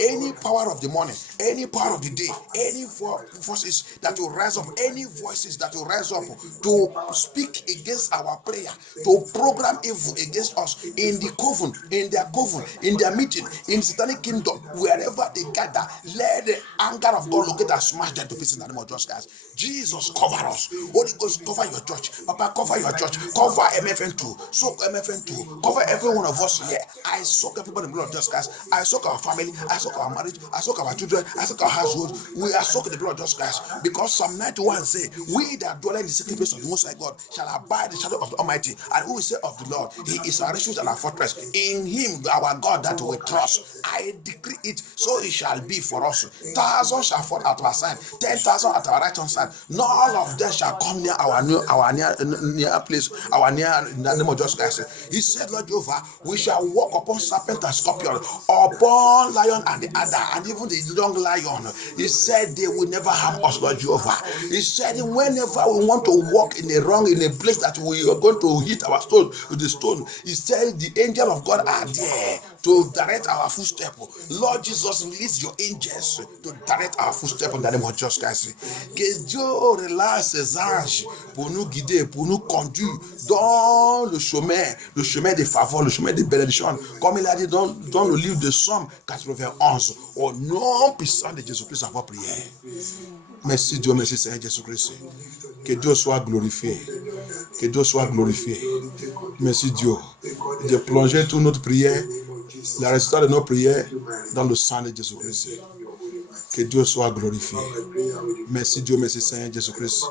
Any power of the morning, any power of the day, any forces that will rise up, any voices that will rise up to speak against our prayer, to program evil against us in the coven, in their meeting, in satanic kingdom, wherever they gather, let the anger of God locate and smash them to pieces in the name of Jesus Christ. Jesus, cover us. Holy Ghost, cover your church. Papa, cover your church. Cover MFN2. Soak MFN2. Cover every one of us here. I soak everybody in the blood of Jesus Christ. I soak our family. I soak our marriage. I soak our children. I soak our household. We are soaked in the blood of Jesus Christ. Because Psalm 91 says, we that dwell in the secret place of the Most High God shall abide in the shadow of the Almighty. And who will say of the Lord, He is our refuge and our fortress. In Him, our God, that we trust. I decree it, so it shall be for us. 1,000 shall fall at our side, 10,000 at our right hand side. None of them shall come near our near place, our near in the name of Jesus Christ. He said, Lord Jehovah, we shall walk upon serpent and scorpion, upon lion and the adder, and even the young lion. He said they will never harm us, Lord Jehovah. He said whenever we want to walk in a place that we are going to hit our stone with the stone, he said the angel of God are there to direct our footstep. Lord Jesus, release your angels to direct our footsteps in the name of Jesus Christ. Que Dieu relâche ses anges pour nous guider, pour nous conduire dans le chemin des faveurs, le chemin des bénédictions, comme il a dit dans le livre de Somme 91, au nom puissant de Jésus-Christ, à votre prière. Merci Dieu, merci Seigneur Jésus-Christ. Que Dieu soit glorifié. Que Dieu soit glorifié. Merci Dieu de plonger toute notre prière, la résultat de nos prières, dans le sang de Jésus-Christ. Que Dieu soit glorifié. Merci Dieu, merci Seigneur Jésus-Christ.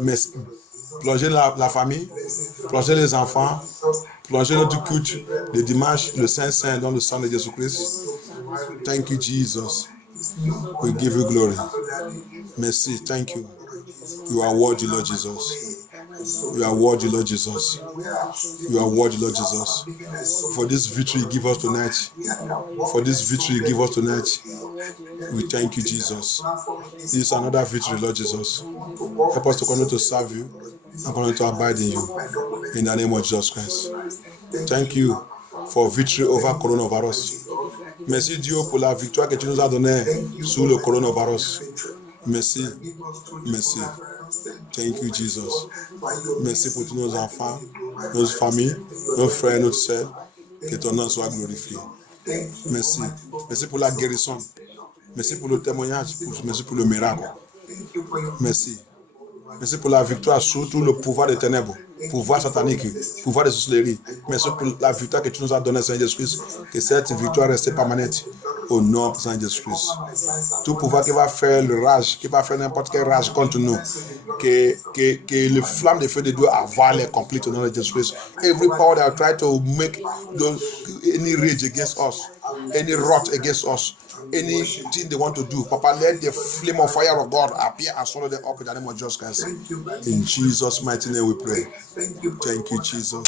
Merci. Plongez la famille, plongez les enfants, plongez notre culte le dimanche, le Saint-Saint, dans le sang de Jésus-Christ. Thank you, Jesus. We give you glory. Merci, thank you. You are worthy, Lord Jesus. You are worthy, Lord Jesus. You are worthy, Lord Jesus. For this victory you give us tonight. For this victory you give us tonight. We thank you, Jesus. This is another victory, Lord Jesus. Help us to continue to serve you and continue to abide in you. In the name of Jesus Christ. Thank you for victory over coronavirus. Merci Dieu pour la victoire que tu nous as donnée sur le coronavirus. Merci. Merci. Thank you, Jesus. Merci pour tous nos enfants, nos familles, nos frères, nos sœurs. Que ton nom soit glorifié. Merci. Merci pour la guérison. Merci pour le témoignage. Merci pour le miracle. Merci. Merci pour la victoire sur tout le pouvoir des ténèbres. pouvoir satanique, pouvoir de sorcellerie. Merci pour la victoire que tu nous as donnée, Seigneur Jésus-Christ. Que cette victoire reste permanente au nom de Seigneur Jésus-Christ. Tout pouvoir qui va faire le rage, qui va faire n'importe quel rage contre nous, que le flamme de feu de Dieu avale et complète au nom de Jésus-Christ. Every power that try to make any rage against us, any wrath against us, anything they want to do, Papa, let the flame of fire of God appear and swallow them up in the name of Jesus Christ. In Jesus' mighty name we pray. Thank you, Jesus.